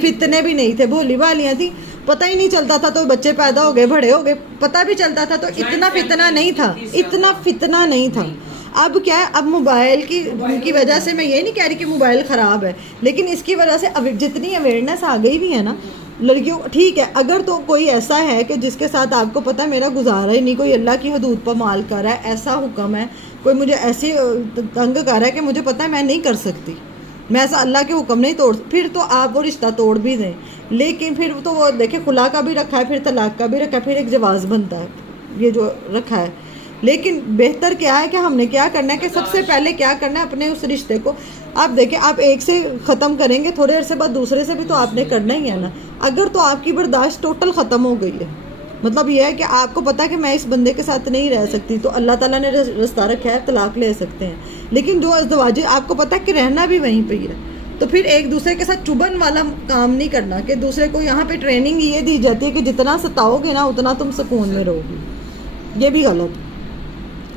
फितने भी नहीं थे, भोली भालियाँ थी, पता ही नहीं चलता था तो बच्चे पैदा हो गए बड़े हो गए, पता भी चलता था तो इतना फितना नहीं था, इतना फितना नहीं था। अब क्या है, अब मोबाइल की वजह से, मैं ये नहीं कह रही कि मोबाइल ख़राब है, लेकिन इसकी वजह से जितनी अवेयरनेस आ गई भी है ना लड़कियों, ठीक है, अगर तो कोई ऐसा है कि जिसके साथ आपको पता है मेरा गुजारा ही नहीं, कोई अल्लाह की हदूद पर माल कर रहा है, ऐसा हुक्म है, कोई मुझे ऐसे तंग कर रहा है कि मुझे पता है मैं नहीं कर सकती, मैं ऐसा अल्लाह के हुक्म नहीं तोड़, फिर तो आप वो रिश्ता तोड़ भी दें। लेकिन फिर तो वो देखे खुला का भी रखा है, फिर तलाक का भी रखा है, फिर एक जवाज़ बनता है, ये जो रखा है। लेकिन बेहतर क्या है कि हमने क्या करना है कि सबसे पहले क्या करना है, अपने उस रिश्ते को आप देखें, आप एक से ख़त्म करेंगे, थोड़े अरसे बाद दूसरे से भी तो आपने करना ही है ना। अगर तो आपकी बर्दाश्त टोटल ख़त्म हो गई है, मतलब यह है कि आपको पता है कि मैं इस बंदे के साथ नहीं रह सकती, तो अल्लाह ताला ने रास्ता रखा है, तलाक ले सकते हैं। लेकिन जो अज़दवाजी आपको पता है कि रहना भी वहीं पर ही है, तो फिर एक दूसरे के साथ चुभन वाला काम नहीं करना कि दूसरे को यहाँ पे ट्रेनिंग ये दी जाती है कि जितना सताओगे ना उतना तुम सुकून में रहोगे, ये भी गलत।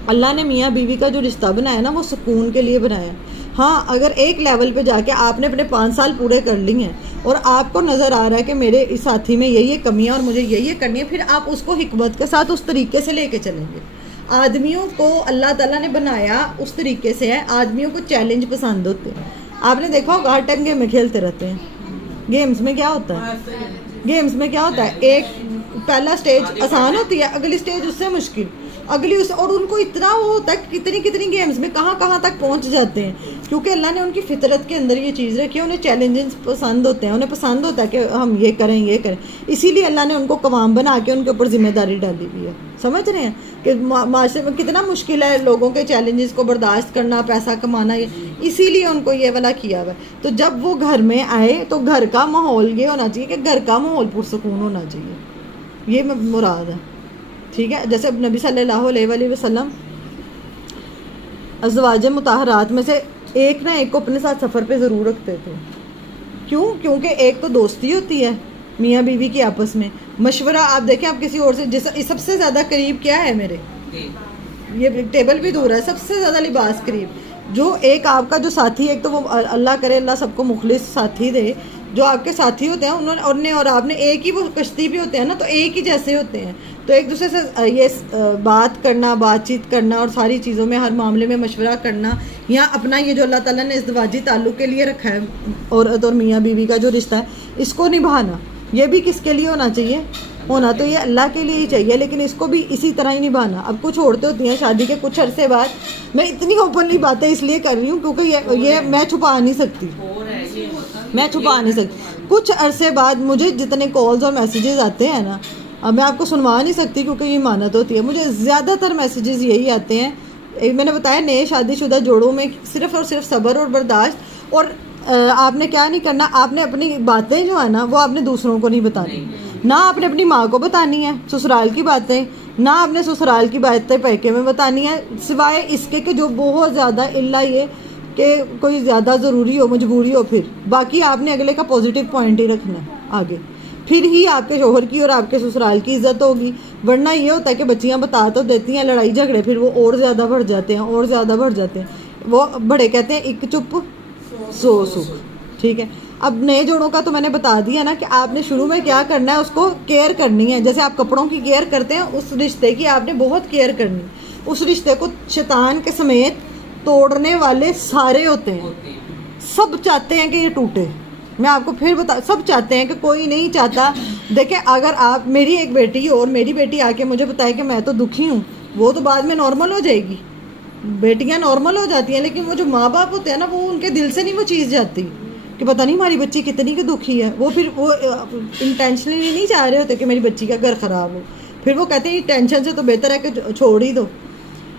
अल्लाह ने मियाँ बीवी का जो रिश्ता बनाया ना वो सुकून के लिए बनाया। हाँ, अगर एक लेवल पे जाके आपने अपने 5 साल पूरे कर लिए हैं और आपको नज़र आ रहा है कि मेरे इस साथी में ये कमियां और मुझे ये करनी है, फिर आप उसको हिकमत के साथ उस तरीके से लेके चलेंगे। आदमियों को अल्लाह ताला ने बनाया उस तरीके से है, आदमियों को चैलेंज पसंद होते हैं। आपने देखा होगा हर टाइम गेम में खेलते रहते हैं। गेम्स में क्या होता है, गेम्स में क्या होता है, एक पहला स्टेज आसान होती है, अगली स्टेज उससे मुश्किल, अगली उस, और उनको इतना वो होता है कितनी कितनी गेम्स में कहाँ तक पहुंच जाते हैं, क्योंकि अल्लाह ने उनकी फितरत के अंदर ये चीज़ रखी है। उन्हें चैलेंजेस पसंद होते हैं, उन्हें पसंद होता है कि हम ये करें, इसीलिए अल्लाह ने उनको कवाम बना के उनके ऊपर जिम्मेदारी डाली हुई है। समझ रहे हैं कि माशरे में कितना मुश्किल है लोगों के चैलेंजेस को बर्दाश्त करना, पैसा कमाना, इसीलिए उनको ये वाला किया हुआ है। तो जब वो घर में आए तो घर का माहौल ये होना चाहिए कि घर का माहौल पुरसकून होना चाहिए, ये मुराद है। ठीक है, जैसे नबी सल्लल्लाहु अलैहि वसल्लम अज़वाज मुताहरात में से एक ना एक को अपने साथ सफ़र पे ज़रूर रखते थे। क्यों? क्योंकि एक तो दोस्ती होती है मियाँ बीवी की आपस में, मशवरा। आप देखें, आप किसी और से, जैसे सबसे ज़्यादा करीब क्या है मेरे, ये टेबल भी दूर है, सबसे ज़्यादा लिबास करीब जो एक आपका जो साथी, एक तो वो अल्लाह करे अल्लाह सबको मुखलिस साथी दे, जो आपके साथी होते हैं उन्होंने और आपने एक ही वो कश्ती भी होते हैं ना, तो एक ही जैसे होते हैं, तो एक दूसरे से ये बातचीत करना और सारी चीज़ों में हर मामले में मशवरा करना, या अपना ये जो अल्लाह ताला ने इज़्दवाजी ताल्लुक़ के लिए रखा है औरत और मियाँ बीवी का जो रिश्ता है, इसको निभाना, ये भी किसके लिए होना चाहिए? होना तो ये अल्लाह के लिए ही चाहिए, लेकिन इसको भी इसी तरह ही निभाना। अब कुछ औरतें होती हैं शादी के कुछ अरसे बाद, मैं इतनी ओपनली बातें इसलिए कर रही हूँ क्योंकि ये मैं छुपा नहीं सकती, कुछ अरसे बाद मुझे जितने कॉल्स और मैसेजेस आते हैं ना, अब मैं आपको सुनवा नहीं सकती क्योंकि ये मानत होती है, मुझे ज़्यादातर मैसेजेस यही आते हैं, मैंने बताया नए शादीशुदा जोड़ों में सिर्फ और सिर्फ सब्र और बर्दाश्त, और आपने क्या नहीं करना, आपने अपनी बातें जो है ना वो आपने दूसरों को नहीं बतानी, ना आपने अपनी माँ को बतानी है ससुराल की बातें, ना आपने ससुराल की बातें पैके में बतानी है, सिवाय इसके कि जो बहुत ज़्यादा इल्ला ये कि कोई ज़्यादा ज़रूरी हो, मजबूरी हो, फिर बाकी आपने अगले का पॉजिटिव पॉइंट ही रखना है आगे, फिर ही आपके शोहर की और आपके ससुराल की इज्जत होगी। वरना ये होता है कि बच्चियां बता तो देती हैं, लड़ाई झगड़े फिर वो और ज़्यादा बढ़ जाते हैं, और ज़्यादा बढ़ जाते हैं। वो बड़े कहते हैं एक चुप सो सुख, ठीक है। अब नए जोड़ों का तो मैंने बता दिया ना कि आपने शुरू में क्या करना है, उसको केयर करनी है। जैसे आप कपड़ों की केयर करते हैं, उस रिश्ते की आपने बहुत केयर करनी। उस रिश्ते को शैतान के समेत तोड़ने वाले सारे होते हैं, सब चाहते हैं कि ये टूटे। मैं आपको फिर बता, सब चाहते हैं कि कोई नहीं चाहता। देखिए अगर आप, मेरी एक बेटी हो और मेरी बेटी आके मुझे बताए कि मैं तो दुखी हूँ, वो तो बाद में नॉर्मल हो जाएगी, बेटियां नॉर्मल हो जाती हैं, लेकिन वो जो माँ बाप होते हैं ना, वो उनके दिल से नहीं वो चीज़ जाती कि पता नहीं हमारी बच्ची कितनी की दुखी है। वो फिर वो इंटेंशनली नहीं चाह रहे होते कि मेरी बच्ची का घर ख़राब हो, फिर वो कहते हैं टेंशन से तो बेहतर है कि छोड़ ही दो।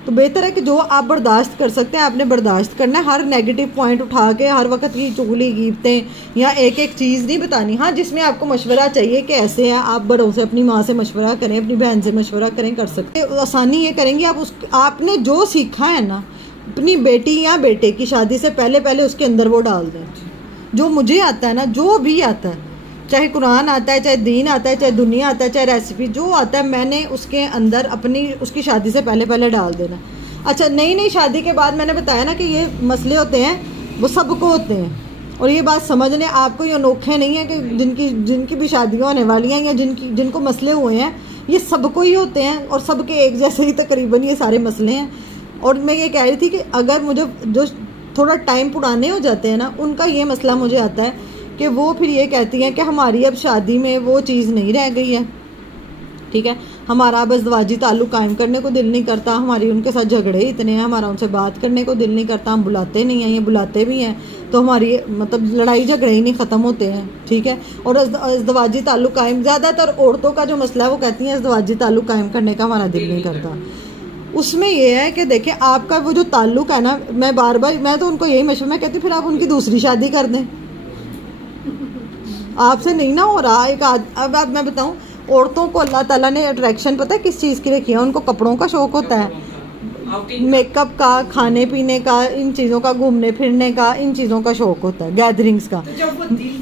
तो बेहतर है कि जो आप बर्दाश्त कर सकते हैं आपने बर्दाश्त करना है। हर नेगेटिव पॉइंट उठा के हर वक्त की चुगली गिफ्टें या एक एक चीज़ नहीं बतानी। हाँ, जिसमें आपको मशवरा चाहिए कि ऐसे हैं, आप बड़ों से, अपनी माँ से मशवरा करें, अपनी बहन से मशवरा करें, कर सकते हैं। आसानी ये करेंगे आप आपने जो सीखा है ना अपनी बेटी या बेटे की शादी से पहले पहले उसके अंदर वो डाल दें। जो मुझे आता है ना, जो भी आता है, चाहे कुरान आता है, चाहे दीन आता है, चाहे दुनिया आता है, चाहे रेसिपी, जो आता है मैंने उसके अंदर अपनी उसकी शादी से पहले पहले डाल देना। अच्छा, नई नई शादी के बाद मैंने बताया ना कि ये मसले होते हैं, वो सबको होते हैं। और ये बात समझने, आपको ये अनोखे नहीं है कि जिनकी भी शादियाँ होने वाली हैं या जिनको मसले हुए हैं, ये सबको ही होते हैं और सबके एक जैसे ही तकरीबन ये सारे मसले हैं। और मैं ये कह रही थी कि अगर मुझे जो थोड़ा टाइम पुराने हो जाते हैं ना, उनका ये मसला मुझे आता है कि वो फिर ये कहती हैं कि हमारी अब शादी में वो चीज़ नहीं रह गई है, ठीक है, हमारा अब अज़दवाजी ताल्लुक़ कायम करने को दिल नहीं करता, हमारी उनके साथ झगड़े इतने हैं, हमारा उनसे बात करने को दिल नहीं करता, हम बुलाते नहीं हैं, ये बुलाते भी हैं तो हमारी मतलब लड़ाई झगड़े ही नहीं ख़त्म होते हैं, ठीक है। और अज़दवाजी ताल्लुक़ कायम, ज़्यादातर औरतों का जो मसला है वो कहती हैं अज़दवाजी ताल्लुक़ कायम करने का हमारा दिल नहीं करता। उसमें ये है कि देखिए आपका वो जो ताल्लुक़ है ना, मैं बार बार मैं तो उनको यही मशवरा, मैं कहती फिर आप उनकी दूसरी शादी कर दें, आपसे नहीं ना हो रहा। अब मैं बताऊं, औरतों को अल्लाह ताला ने अट्रैक्शन पता है किस चीज़ की रखी है? उनको कपड़ों का शौक़ होता है, मेकअप का, खाने पीने का, इन चीज़ों का, घूमने फिरने का, इन चीज़ों का शौक़ होता है, गैदरिंग्स का।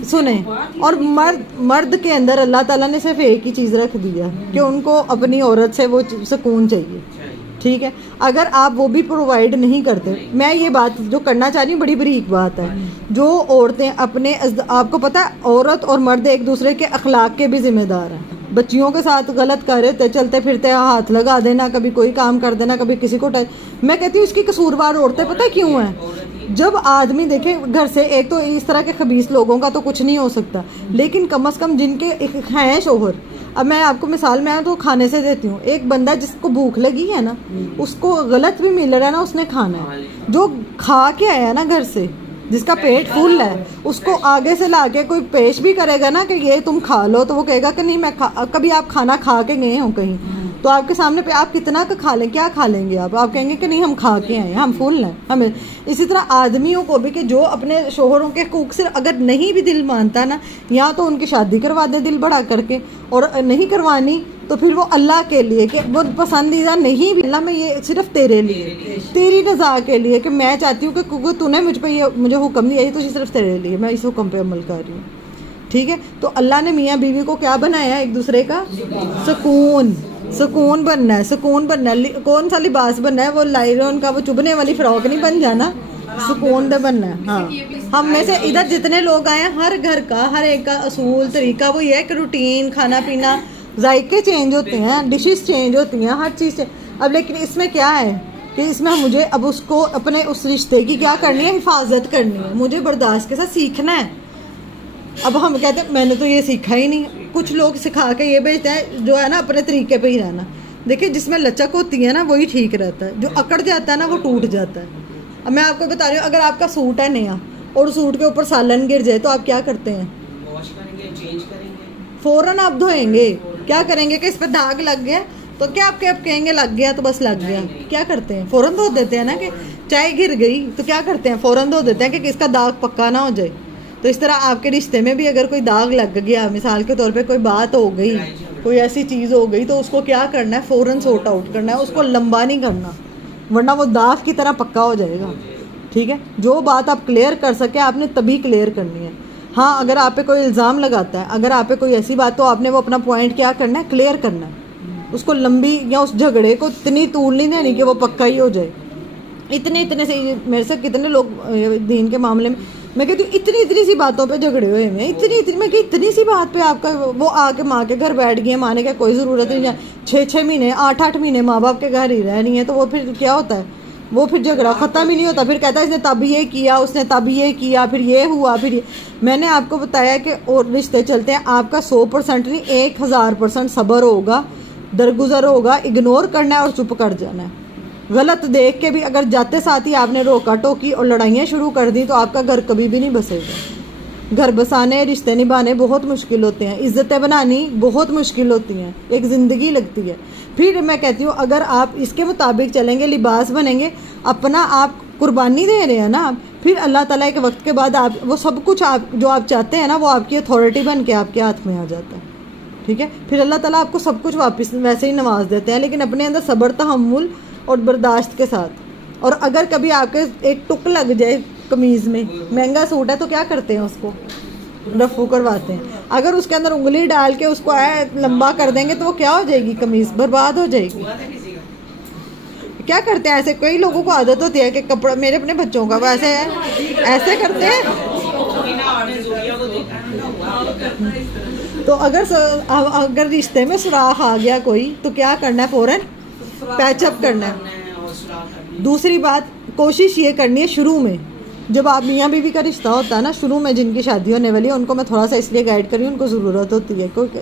सुने, और मर्द के अंदर अल्लाह ताला ने सिर्फ एक ही चीज़ रख दी है कि उनको अपनी औरत से वो सुकून चाहिए, ठीक है। अगर आप वो भी प्रोवाइड नहीं करते, मैं ये बात जो करना चाह रही हूँ बड़ी बरीक बात है, जो औरतें अपने, आपको पता है औरत और मर्द एक दूसरे के अखलाक के भी जिम्मेदार हैं। बच्चियों के साथ गलत कर रहे थे, चलते फिरते हाथ लगा देना, कभी कोई काम कर देना, कभी किसी को मैं कहती हूँ इसकी कसूरवार औरतें पता क्यों हैं? जब आदमी देखे घर से, एक तो इस तरह के खबीस लोगों का तो कुछ नहीं हो सकता, लेकिन कम से कम जिनके हैं शोहर। अब मैं आपको मिसाल मैं तो खाने से देती हूँ, एक बंदा जिसको भूख लगी है ना, उसको गलत भी मिल रहा है ना, उसने खाना है, जो खा के आया ना घर से, जिसका पेट फुल है, उसको आगे से लाके कोई पेश भी करेगा ना कि ये तुम खा लो, तो वो कहेगा कि नहीं मैं कभी आप खाना खा के गए हो कहीं, तो आपके सामने पे आप कितना का खा लें, क्या खा लेंगे आप कहेंगे कि नहीं हम खा के आए, हम फुल हैं हमें। इसी तरह आदमियों को भी कि जो अपने शोहरों के हकूक से अगर नहीं भी दिल मानता ना, या तो उनकी शादी करवा दे दिल बड़ा करके, और नहीं करवानी तो फिर वो अल्लाह के लिए कि वो पसंदीदा नहीं भी, अल्लाह में ये सिर्फ तेरे लिए, तेरी रज़ा के लिए, कि मैं चाहती हूँ कि क्योंकि तूने मुझ पर ये मुझे हुक्म दिया, ये तो सिर्फ तेरे लिए, मैं इस हुक्म पे अमल कर रही हूँ, ठीक है। तो अल्लाह ने मियाँ बीवी को क्या बनाया? एक दूसरे का सुकून बनना है, सुकून बनना है। कौन सा लिबास बनना है? वो लाइलॉन का वो चुभने वाली फ्रॉक नहीं बन जाना, सुकून दे बनना है। हाँ, हम में से इधर जितने लोग आए हैं, हर घर का हर एक का असूल तरीका वो ये है कि रूटीन, खाना पीना, जायके चेंज होते हैं, डिशेस चेंज होती हैं, हर चीज़। अब लेकिन इसमें क्या है कि इसमें मुझे अब उसको अपने उस रिश्ते की क्या करनी है? हिफाजत करनी है, मुझे बर्दाश्त के साथ सीखना है। अब हम कहते हैं मैंने तो ये सीखा ही नहीं, कुछ लोग सिखा के ये भेजते हैं जो है ना अपने तरीके पे ही रहना। देखिए जिसमें लचक होती है ना वही ठीक रहता है, जो अकड़ जाता है ना वो टूट जाता है। अब मैं आपको बता रही हूँ, अगर आपका सूट है नया और सूट के ऊपर सालन गिर जाए तो आप क्या करते हैं? वॉश करेंगे, चेंज करेंगे, फ़ौरन आप धोएंगे। क्या करेंगे कि इस पर दाग लग गया तो क्या आपके अब कहेंगे लग गया तो बस लग गया, क्या करते हैं फौरन धो देते हैं ना, कि चाय गिर गई तो क्या करते हैं फौरन धो देते हैं कि इसका दाग पक्का ना हो जाए। तो इस तरह आपके रिश्ते में भी अगर कोई दाग लग गया, मिसाल के तौर पे कोई बात हो गई, कोई ऐसी चीज़ हो गई, तो उसको क्या करना है, फ़ौरन सॉर्ट आउट करना है, उसको लंबा नहीं करना, वरना वो दाग की तरह पक्का हो जाएगा। ठीक है, जो बात आप क्लियर कर सके आपने तभी क्लियर करनी है। हाँ, अगर आप पे कोई इल्ज़ाम लगाता है, अगर आप पे कोई ऐसी बात, तो आपने वो अपना पॉइंट क्या करना है, क्लियर करना है। उसको लंबी या उस झगड़े को इतनी तूल नहीं देनी कि वो पक्का ही हो जाए। इतने से मेरे से कितने लोग दीन के मामले में, मैं कहती हूँ इतनी सी बातों पे झगड़े हुए हैं, इतनी सी बात पे आपका वो आके माँ के घर बैठ गए, माने का कोई ज़रूरत नहीं है, 6-6 महीने 8-8 महीने माँ बाप के घर ही रहनी है, तो वो फिर क्या होता है, वो फिर झगड़ा ख़त्म ही नहीं होता। फिर कहता है इसने तब ये किया, उसने तब ये किया, फिर ये हुआ, फिर ये। मैंने आपको बताया कि और रिश्ते चलते हैं, आपका 100% नहीं 1000% सब्र होगा, दरगुजर होगा, इग्नोर करना है और चुप कर जाना है। गलत देख के भी अगर जाते साथ ही आपने रोका टोकी और लड़ाइयाँ शुरू कर दी तो आपका घर कभी भी नहीं बसेगा। घर बसाने, रिश्ते निभाने बहुत मुश्किल होते हैं, इज्जतें बनानी बहुत मुश्किल होती हैं, एक ज़िंदगी लगती है। फिर मैं कहती हूँ अगर आप इसके मुताबिक चलेंगे, लिबास बनेंगे, अपना आप कुर्बानी दे रहे हैं ना, फिर अल्लाह ताला के वक्त के बाद आप वो सब कुछ आप जो आप चाहते हैं ना, वो आपकी अथॉरिटी बन के आपके हाथ में आ जाता है। ठीक है, फिर अल्लाह ताला आपको सब कुछ वापस वैसे ही नवाज देते हैं, लेकिन अपने अंदर सब्र, तहम्मुल और बर्दाश्त के साथ। और अगर कभी आपके एक टुक लग जाए कमीज़ में, महंगा सूट है तो क्या करते हैं, उसको रफू करवाते हैं। अगर उसके अंदर उंगली डाल के उसको लंबा कर देंगे तो वो क्या हो जाएगी, कमीज़ बर्बाद हो जाएगी। क्या करते हैं ऐसे, कई लोगों को आदत होती है कि कपड़ा, मेरे अपने बच्चों का वैसे है, ऐसे करते हैं। तो अगर रिश्ते में सुराख आ गया कोई, तो क्या करना है, फ़ौरन पैचअप करना है। दूसरी बात, कोशिश ये करनी है शुरू में, जब आप मियाँ बीवी का रिश्ता होता है ना, शुरू में जिनकी शादी होने वाली है, उनको मैं थोड़ा सा इसलिए गाइड कर रही हूँ, उनको ज़रूरत होती है, क्योंकि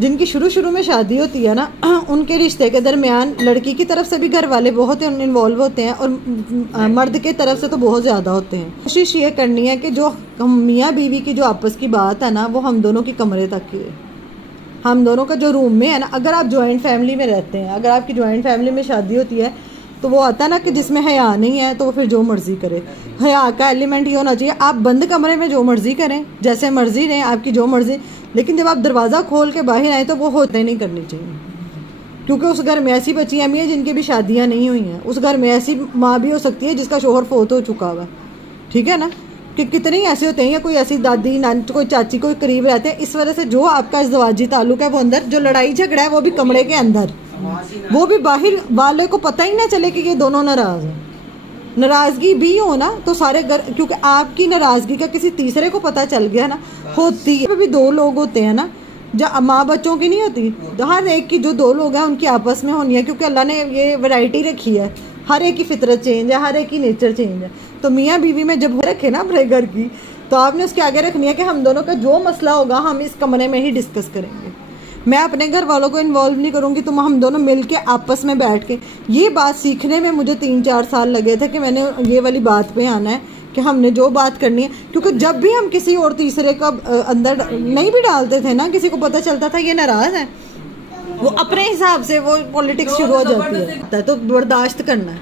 जिनकी शुरू में शादी होती है ना, उनके रिश्ते के दरमियान लड़की की तरफ से भी घर वाले बहुत इन्वॉल्व होते हैं और मर्द की तरफ से तो बहुत ज़्यादा होते हैं। कोशिश ये करनी है कि जो हम मियाँ बीवी की जो आपस की बात है ना, वो हम दोनों की कमरे तक की है, हम दोनों का जो रूम में है ना। अगर आप जॉइंट फैमिली में रहते हैं, अगर आपकी जॉइंट फैमिली में शादी होती है, तो वो आता है ना कि जिसमें हया नहीं है तो वो फिर जो मर्जी करे। हया का एलिमेंट ये होना चाहिए, आप बंद कमरे में जो मर्जी करें, जैसे मर्जी रहें, आपकी जो मर्जी, लेकिन जब आप दरवाज़ा खोल के बाहर आए तो वो होते नहीं करनी चाहिए। क्योंकि उस घर में ऐसी बच्चियाँ भी हैं जिनकी भी शादियाँ नहीं हुई हैं, उस घर में ऐसी माँ भी हो सकती है जिसका शोहर फोत हो चुका हुआ। ठीक है ना, कि कितने ऐसे होते हैं, या कोई ऐसी दादी नानी, कोई चाची, कोई करीब रहते हैं। इस वजह से जो आपका इज़्दिवाजी ताल्लुक है वो अंदर, जो लड़ाई झगड़ा है वो भी कमरे के अंदर, वो भी बाहर वाले को पता ही ना चले कि ये दोनों नाराज़ हैं। नाराज़गी भी हो ना तो सारे घर, क्योंकि आपकी नाराज़गी का किसी तीसरे को पता चल गया ना, होती है भी 2 लोग होते हैं ना, जब माँ बच्चों की नहीं होती, हर एक की जो 2 लोग हैं उनकी आपस में होनी है, क्योंकि अल्लाह ने ये वैरायटी रखी है, हर एक की फितरत चेंज है, हर एक की नेचर चेंज है। तो मियाँ बीवी में जब रखे ना अपने घर की, तो आपने उसके आगे रखनी है कि हम दोनों का जो मसला होगा हम इस कमरे में ही डिस्कस करेंगे। मैं अपने घर वालों को इन्वॉल्व नहीं करूँगी, तो हम दोनों मिल के आपस में बैठ के, ये बात सीखने में मुझे 3-4 साल लगे थे कि मैंने ये वाली बात पे आना है कि हमने जो बात करनी है। क्योंकि जब भी हम किसी और तीसरे का अंदर नहीं भी डालते थे ना, किसी को पता चलता था ये नाराज़ है, वो अपने हिसाब से वो पॉलिटिक्स शुरू हो जाती है। तो बर्दाश्त करना है,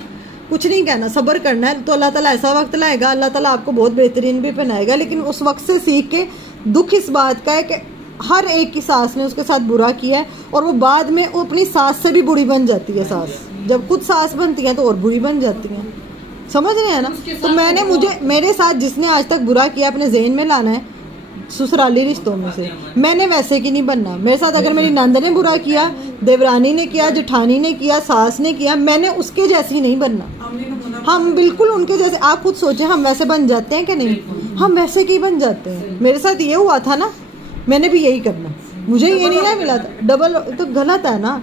कुछ नहीं कहना, सब्र करना है, तो अल्लाह ताला ऐसा वक्त लाएगा, अल्लाह ताला आपको बहुत बेहतरीन भी पहनाएगा। लेकिन उस वक्त से सीख के, दुख इस बात का है कि हर एक की सास ने उसके साथ बुरा किया है, और वो बाद में वो अपनी सास से भी बुरी बन जाती है। सास जब खुद सास बनती है तो और बुरी बन जाती है, समझ रहे हैं ना। तो मेरे साथ जिसने आज तक बुरा किया, अपने ज़हन में लाना है, ससुराली रिश्तों में से मैंने वैसे की नहीं बनना। मेरे साथ अगर मेरी नंद ने बुरा किया, देवरानी ने किया, जेठानी ने किया, सास ने किया, मैंने उसके जैसी नहीं बनना। हम बिल्कुल उनके जैसे, आप खुद सोचें हम वैसे बन जाते हैं कि नहीं, हम वैसे की बन जाते हैं। मेरे साथ ये हुआ था ना, मैंने भी यही करना, मुझे ये नहीं ना मिला था, डबल तो गलत है ना।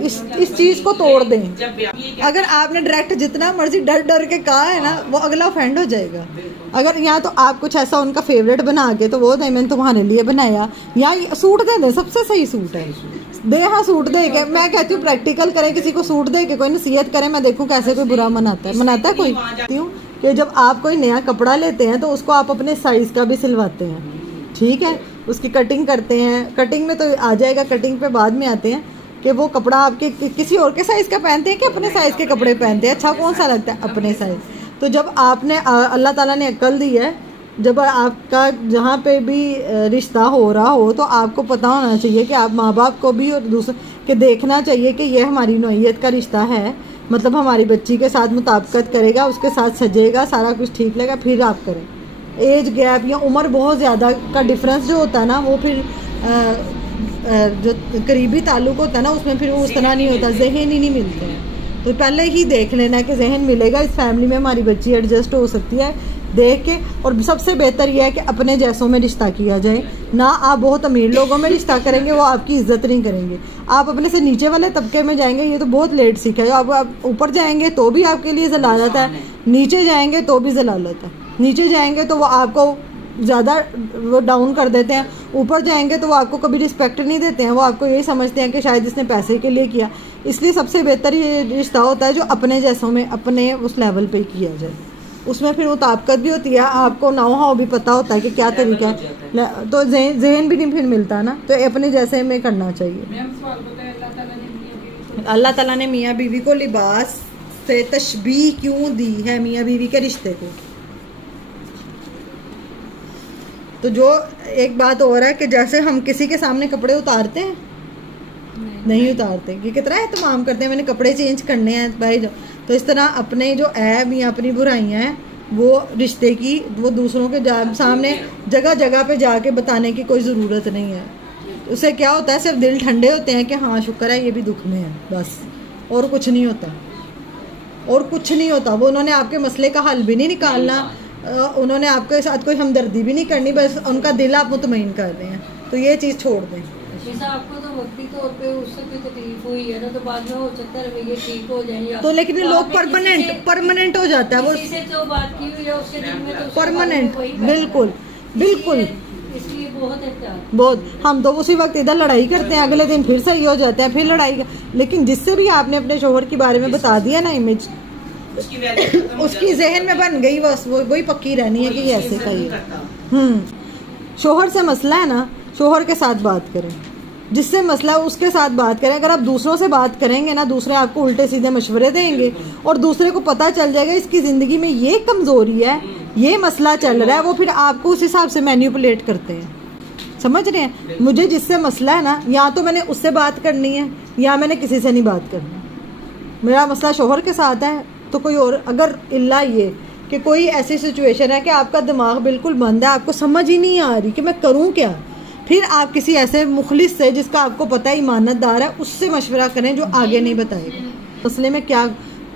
इस चीज़ को तोड़ दें। अगर आपने डायरेक्ट जितना मर्जी डर डर के कहा है ना, वो अगला ऑफेंड हो जाएगा। अगर यहाँ तो आप कुछ ऐसा उनका फेवरेट बना के तो वो नहीं, मैंने तुम्हारे लिए बनाया, या सूट दे दे, सबसे सही सूट है दे, हाँ सूट दे के। मैं कहती हूँ प्रैक्टिकल करें, किसी को सूट दे के कोई नसीहत करे, मैं देखूँ कैसे कोई बुरा मनाता है कोई। कि जब आप कोई नया कपड़ा लेते हैं तो उसको आप अपने साइज़ का भी सिलवाते हैं, ठीक है, उसकी कटिंग करते हैं। कटिंग में तो आ जाएगा, कटिंग पे बाद में आते हैं कि वो कपड़ा आपके किसी और के साइज़ का पहनते हैं कि अपने साइज़ के कपड़े पहनते हैं, अच्छा कौन सा लगता है, अपने साइज़। तो जब आपने अल्लाह ताला ने अक्ल दी है, जब आपका जहाँ पे भी रिश्ता हो रहा हो तो आपको पता होना चाहिए कि आप माँ बाप को भी और दूसरे के देखना चाहिए कि ये हमारी नौइयत का रिश्ता है, मतलब हमारी बच्ची के साथ मुताबिकत करेगा, उसके साथ सजेगा, सारा कुछ ठीक लगेगा, फिर आप करें। एज गैप या उम्र बहुत ज़्यादा का डिफरेंस जो होता है ना, वो फिर जो करीबी ताल्लुक़ होता है ना, उसमें फिर वो उस तरह नहीं होता, जहन ही नहीं मिलते हैं। तो पहले ही देख लेना कि जहन मिलेगा, इस फैमिली में हमारी बच्ची एडजस्ट हो सकती है, देख के। और सबसे बेहतर यह है कि अपने जैसों में रिश्ता किया जाए ना। आप बहुत अमीर लोगों में रिश्ता करेंगे, वो आपकी इज्जत नहीं करेंगे। आप अपने से नीचे वाले तबके में जाएंगे, ये तो बहुत लेट सीखा है। आप ऊपर जाएंगे तो भी आपके लिए जलालत है, नीचे जाएंगे तो भी जलालत है। नीचे जाएंगे तो वो आपको ज़्यादा वो डाउन कर देते हैं, ऊपर जाएंगे तो वो आपको कभी रिस्पेक्ट नहीं देते हैं, वो आपको यही समझते हैं कि शायद इसने पैसे के लिए किया। इसलिए सबसे बेहतर ये रिश्ता होता है जो अपने जैसों में, अपने उस लेवल पे किया जाए। उसमें फिर मुताबिकत भी होती है, आपको नाउ हाउ भी पता होता है कि क्या तरीका है, तो जहन भी नहीं फिर मिलता ना, तो अपने जैसे में करना चाहिए। अल्लाह ताला ने मियाँ बीवी को लिबास से तशबीह क्यों दी है मियाँ बीवी के रिश्ते को? तो जो एक बात और है कि जैसे हम किसी के सामने कपड़े उतारते हैं, नहीं उतारते, कि कितना एहतमाम करते हैं, मैंने कपड़े चेंज करने हैं भाई जो, तो इस तरह अपने जो ऐब या अपनी बुराइयां हैं वो रिश्ते की, वो दूसरों के सामने जगह जगह पे जाके बताने की कोई ज़रूरत नहीं है। उससे क्या होता है, सिर्फ दिल ठंडे होते हैं कि हाँ शुक्र है ये भी दुख में है, बस, और कुछ नहीं होता, और कुछ नहीं होता। वो उन्होंने आपके मसले का हल भी नहीं निकालना, उन्होंने आपके साथ कोई हमदर्दी भी नहीं करनी, बस उनका दिल आप मुतमईन कर रहे हैं, तो ये चीज़ छोड़ दें। आपको तो वक्ती तौर पे उससे कोई तकलीफ हुई है ना, तो बाद में हो सकता है ये ठीक हो जाए, तो लेकिन लोग परमानेंट हो जाता है, वो किसी से जो बात की हुई है उसके दिल में तो परमानेंट, बिल्कुल बिल्कुल, इसलिए बहुत बहुत। हम तो उसी वक्त इधर लड़ाई करते हैं, अगले दिन फिर सही हो जाते हैं, फिर लड़ाई। लेकिन जिससे भी आपने अपने शोहर के बारे में बता दिया ना इमेज, उसकी जहन में बन गई, बस वही पक्की रहनी है कि ऐसे सही। शोहर से मसला है ना, शोहर के साथ बात करें, जिससे मसला है उसके साथ बात करें। अगर आप दूसरों से बात करेंगे ना, दूसरे आपको उल्टे सीधे मशवरे देंगे और दूसरे को पता चल जाएगा इसकी ज़िंदगी में ये कमज़ोरी है, ये मसला चल रहा है, वो फिर आपको उस हिसाब से मैनिपुलेट करते हैं। समझ रहे हैं? मुझे जिससे मसला है ना, या तो मैंने उससे बात करनी है या मैंने किसी से नहीं बात करनी। मेरा मसला शोहर के साथ है तो कोई और, अगर इल्ला ये कि कोई ऐसी सिचुएशन है कि आपका दिमाग बिल्कुल बंद है, आपको समझ ही नहीं आ रही कि मैं करूं क्या, फिर आप किसी ऐसे मुखलिस से जिसका आपको पता है ईमानतदार है, उससे मशवरा करें जो आगे नहीं बताएगा मसले में क्या।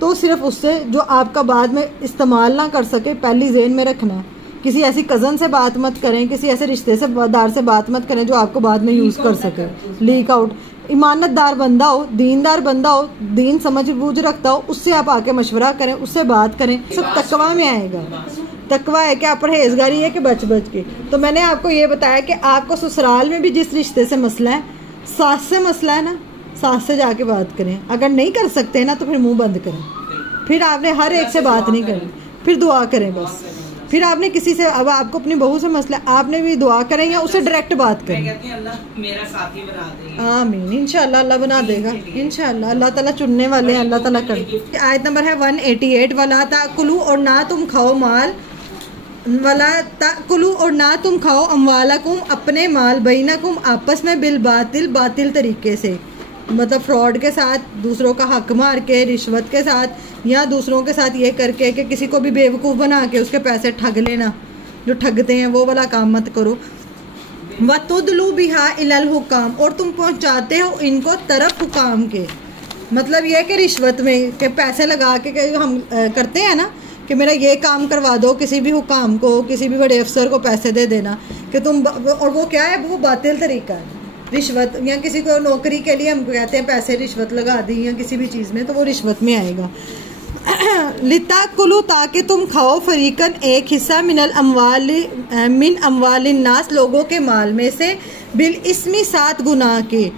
तो सिर्फ उससे जो आपका बाद में इस्तेमाल ना कर सके, पहली ज़हन में रखना। किसी ऐसी कज़न से बात मत करें, किसी ऐसे रिश्ते से दार से बात मत करें जो आपको बाद में यूज़ कर सके, लीक आउट। ईमानतदार बंदा हो, दीनदार बंदा हो, दीन समझ बूझ रखता हो, उससे आप आके मशवरा करें, उससे बात करें, सब तकवा में आएगा। तकवा है कि आप परहेजगारी है कि बच बच के। तो मैंने आपको ये बताया कि आपको ससुराल में भी जिस रिश्ते से मसला है, सास से मसला है ना, सास से जाके बात करें। अगर नहीं कर सकते ना तो फिर मुंह बंद करें, फिर आपने हर एक से बात नहीं करनी, फिर दुआ करें बस। फिर आपने किसी से, अब आपको अपनी बहू से मसला, आपने भी दुआ करें या उससे डायरेक्ट बात करें। आमीन, इंशाल्लाह अल्लाह बना देगा, इंशाल्लाह। अल्लाह ताला चुनने वाले हैं, अल्लाह ताला कर। आयत नंबर है 188, वला ताकुलू, और ना तुम खाओ माल, वला ताकुलू, और ना तुम खाओ अमवालकुम, अपने माल, बैनकुम, आपस में, बिल बातिल, बातिल तरीके से, मतलब फ्रॉड के साथ, दूसरों का हक मार के, रिश्वत के साथ, या दूसरों के साथ ये करके कि किसी को भी बेवकूफ़ बना के उसके पैसे ठग लेना, जो ठगते हैं वो वाला काम मत करो। वतुदलू बिहा इलल हुकाम, और तुम पहुंचाते हो इनको तरफ हुकाम के, मतलब ये कि रिश्वत में के पैसे लगा के हम करते हैं ना कि मेरा ये काम करवा दो, किसी भी हुकाम को, किसी भी बड़े अफसर को पैसे दे देना कि तुम, और वो क्या है, वो बातिल तरीका है, रिश्वत। या किसी को नौकरी के लिए हम कहते हैं पैसे रिश्वत लगा दी, या किसी भी चीज़ में, तो वो रिश्वत में आएगा। लिताकुलू, ताकि तुम खाओ, फरीकन एक हिस्सा, मिन अमवालिन नास, लोगों के माल में से, बिल इसमी, सात गुनाह के।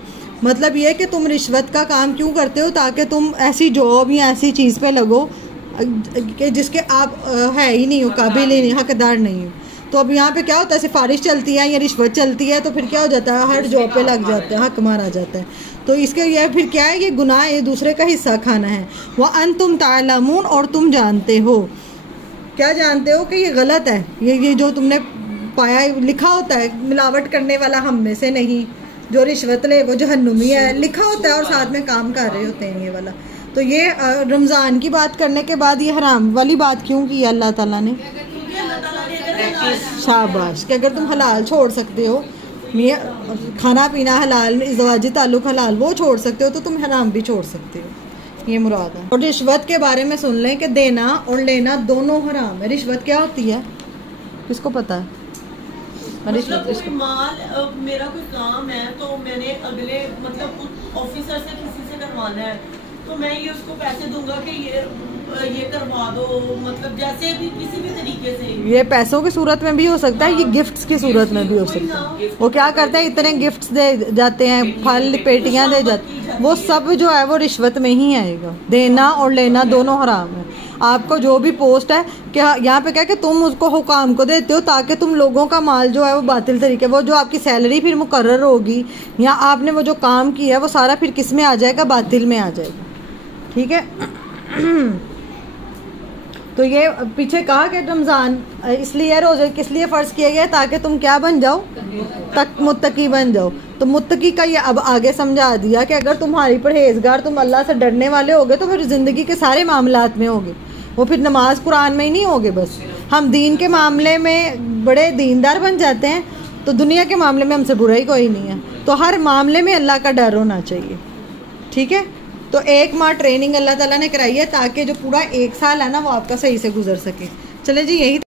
मतलब ये कि तुम रिश्वत का काम क्यों करते हो, ताकि तुम ऐसी जॉब या ऐसी चीज़ पे लगो कि जिसके आप है ही नहीं हो, काबिल ही नहीं, हकदार नहीं हो। तो अब यहाँ पे क्या होता है, सिफारिश चलती है या रिश्वत चलती है, तो फिर क्या हो जाता है, हर जॉब पे लग जाता है, हक मारा जाता है। तो इसके ये फिर क्या है, ये गुनाह है, दूसरे का हिस्सा खाना है। वह अंतुम तालमून, और तुम जानते हो, क्या जानते हो कि ये गलत है, ये जो तुमने पाया लिखा होता है, मिलावट करने वाला हम में से नहीं, जो रिश्वत ले वो जहन्नुमी है, लिखा होता है और साथ में काम कर रहे होते हैं ये वाला। तो ये रमज़ान की बात करने के बाद ये हराम वाली बात क्यों की अल्लाह ताला ने? शाबाश, कि अगर तुम हलाल छोड़ सकते हो, खाना पीना हलाल, इज़्वाजी ताल्लुक़ हलाल, वो छोड़ सकते हो, तो तुम हराम भी छोड़ सकते हो, ये मुराद है। और रिश्वत के बारे में सुन लें कि देना और लेना दोनों हराम है। रिश्वत क्या होती है, किसको पता है? मतलब कोई माल, मेरा कोई काम है तो मैंने अगले मतलब ऑफिसर से किसी से करवाना है, तो मैं ये उसको पैसे दूंगा कि ये करवा दो, मतलब जैसे भी किसी भी तरीके से। ये पैसों की सूरत में भी हो सकता है, ये गिफ्ट्स की सूरत में भी हो सकता है। वो क्या करते हैं, इतने गिफ्ट्स दे जाते हैं, फल पेटियां दे जाते हैं, वो सब जो है वो रिश्वत में ही आएगा। देना और लेना दोनों हराम है। आपको जो भी पोस्ट है कि यहाँ पे क्या कि तुम उसको हुकाम को देते हो ताकि तुम लोगों का माल जो है वो बातिल तरीके, वो जो आपकी सैलरी फिर मुकर्रर होगी या आपने वो जो काम किया है वो सारा फिर किस में आ जाएगा, बातिल में आ जाएगा। ठीक है। तो ये पीछे कहा कि रमज़ान इसलिए रोज़े किस लिए फ़र्ज़ किया गया, ताकि तुम क्या बन जाओ, मुत्तकी बन जाओ। तो मुत्तकी का ये अब आगे समझा दिया कि अगर तुम्हारी परहेजगार, तुम अल्लाह से डरने वाले होगे तो फिर ज़िंदगी के सारे मामलात में होगे, वो फिर नमाज कुरान में ही नहीं होगे। बस हम दीन के मामले में बड़े दीनदार बन जाते हैं तो दुनिया के मामले में हमसे बुरा ही कोई नहीं है। तो हर मामले में अल्लाह का डर होना चाहिए। ठीक है। तो 1 माह ट्रेनिंग अल्लाह ताला ने कराई है ताकि जो पूरा 1 साल है ना वो आपका सही से गुजर सके। चले जी, यही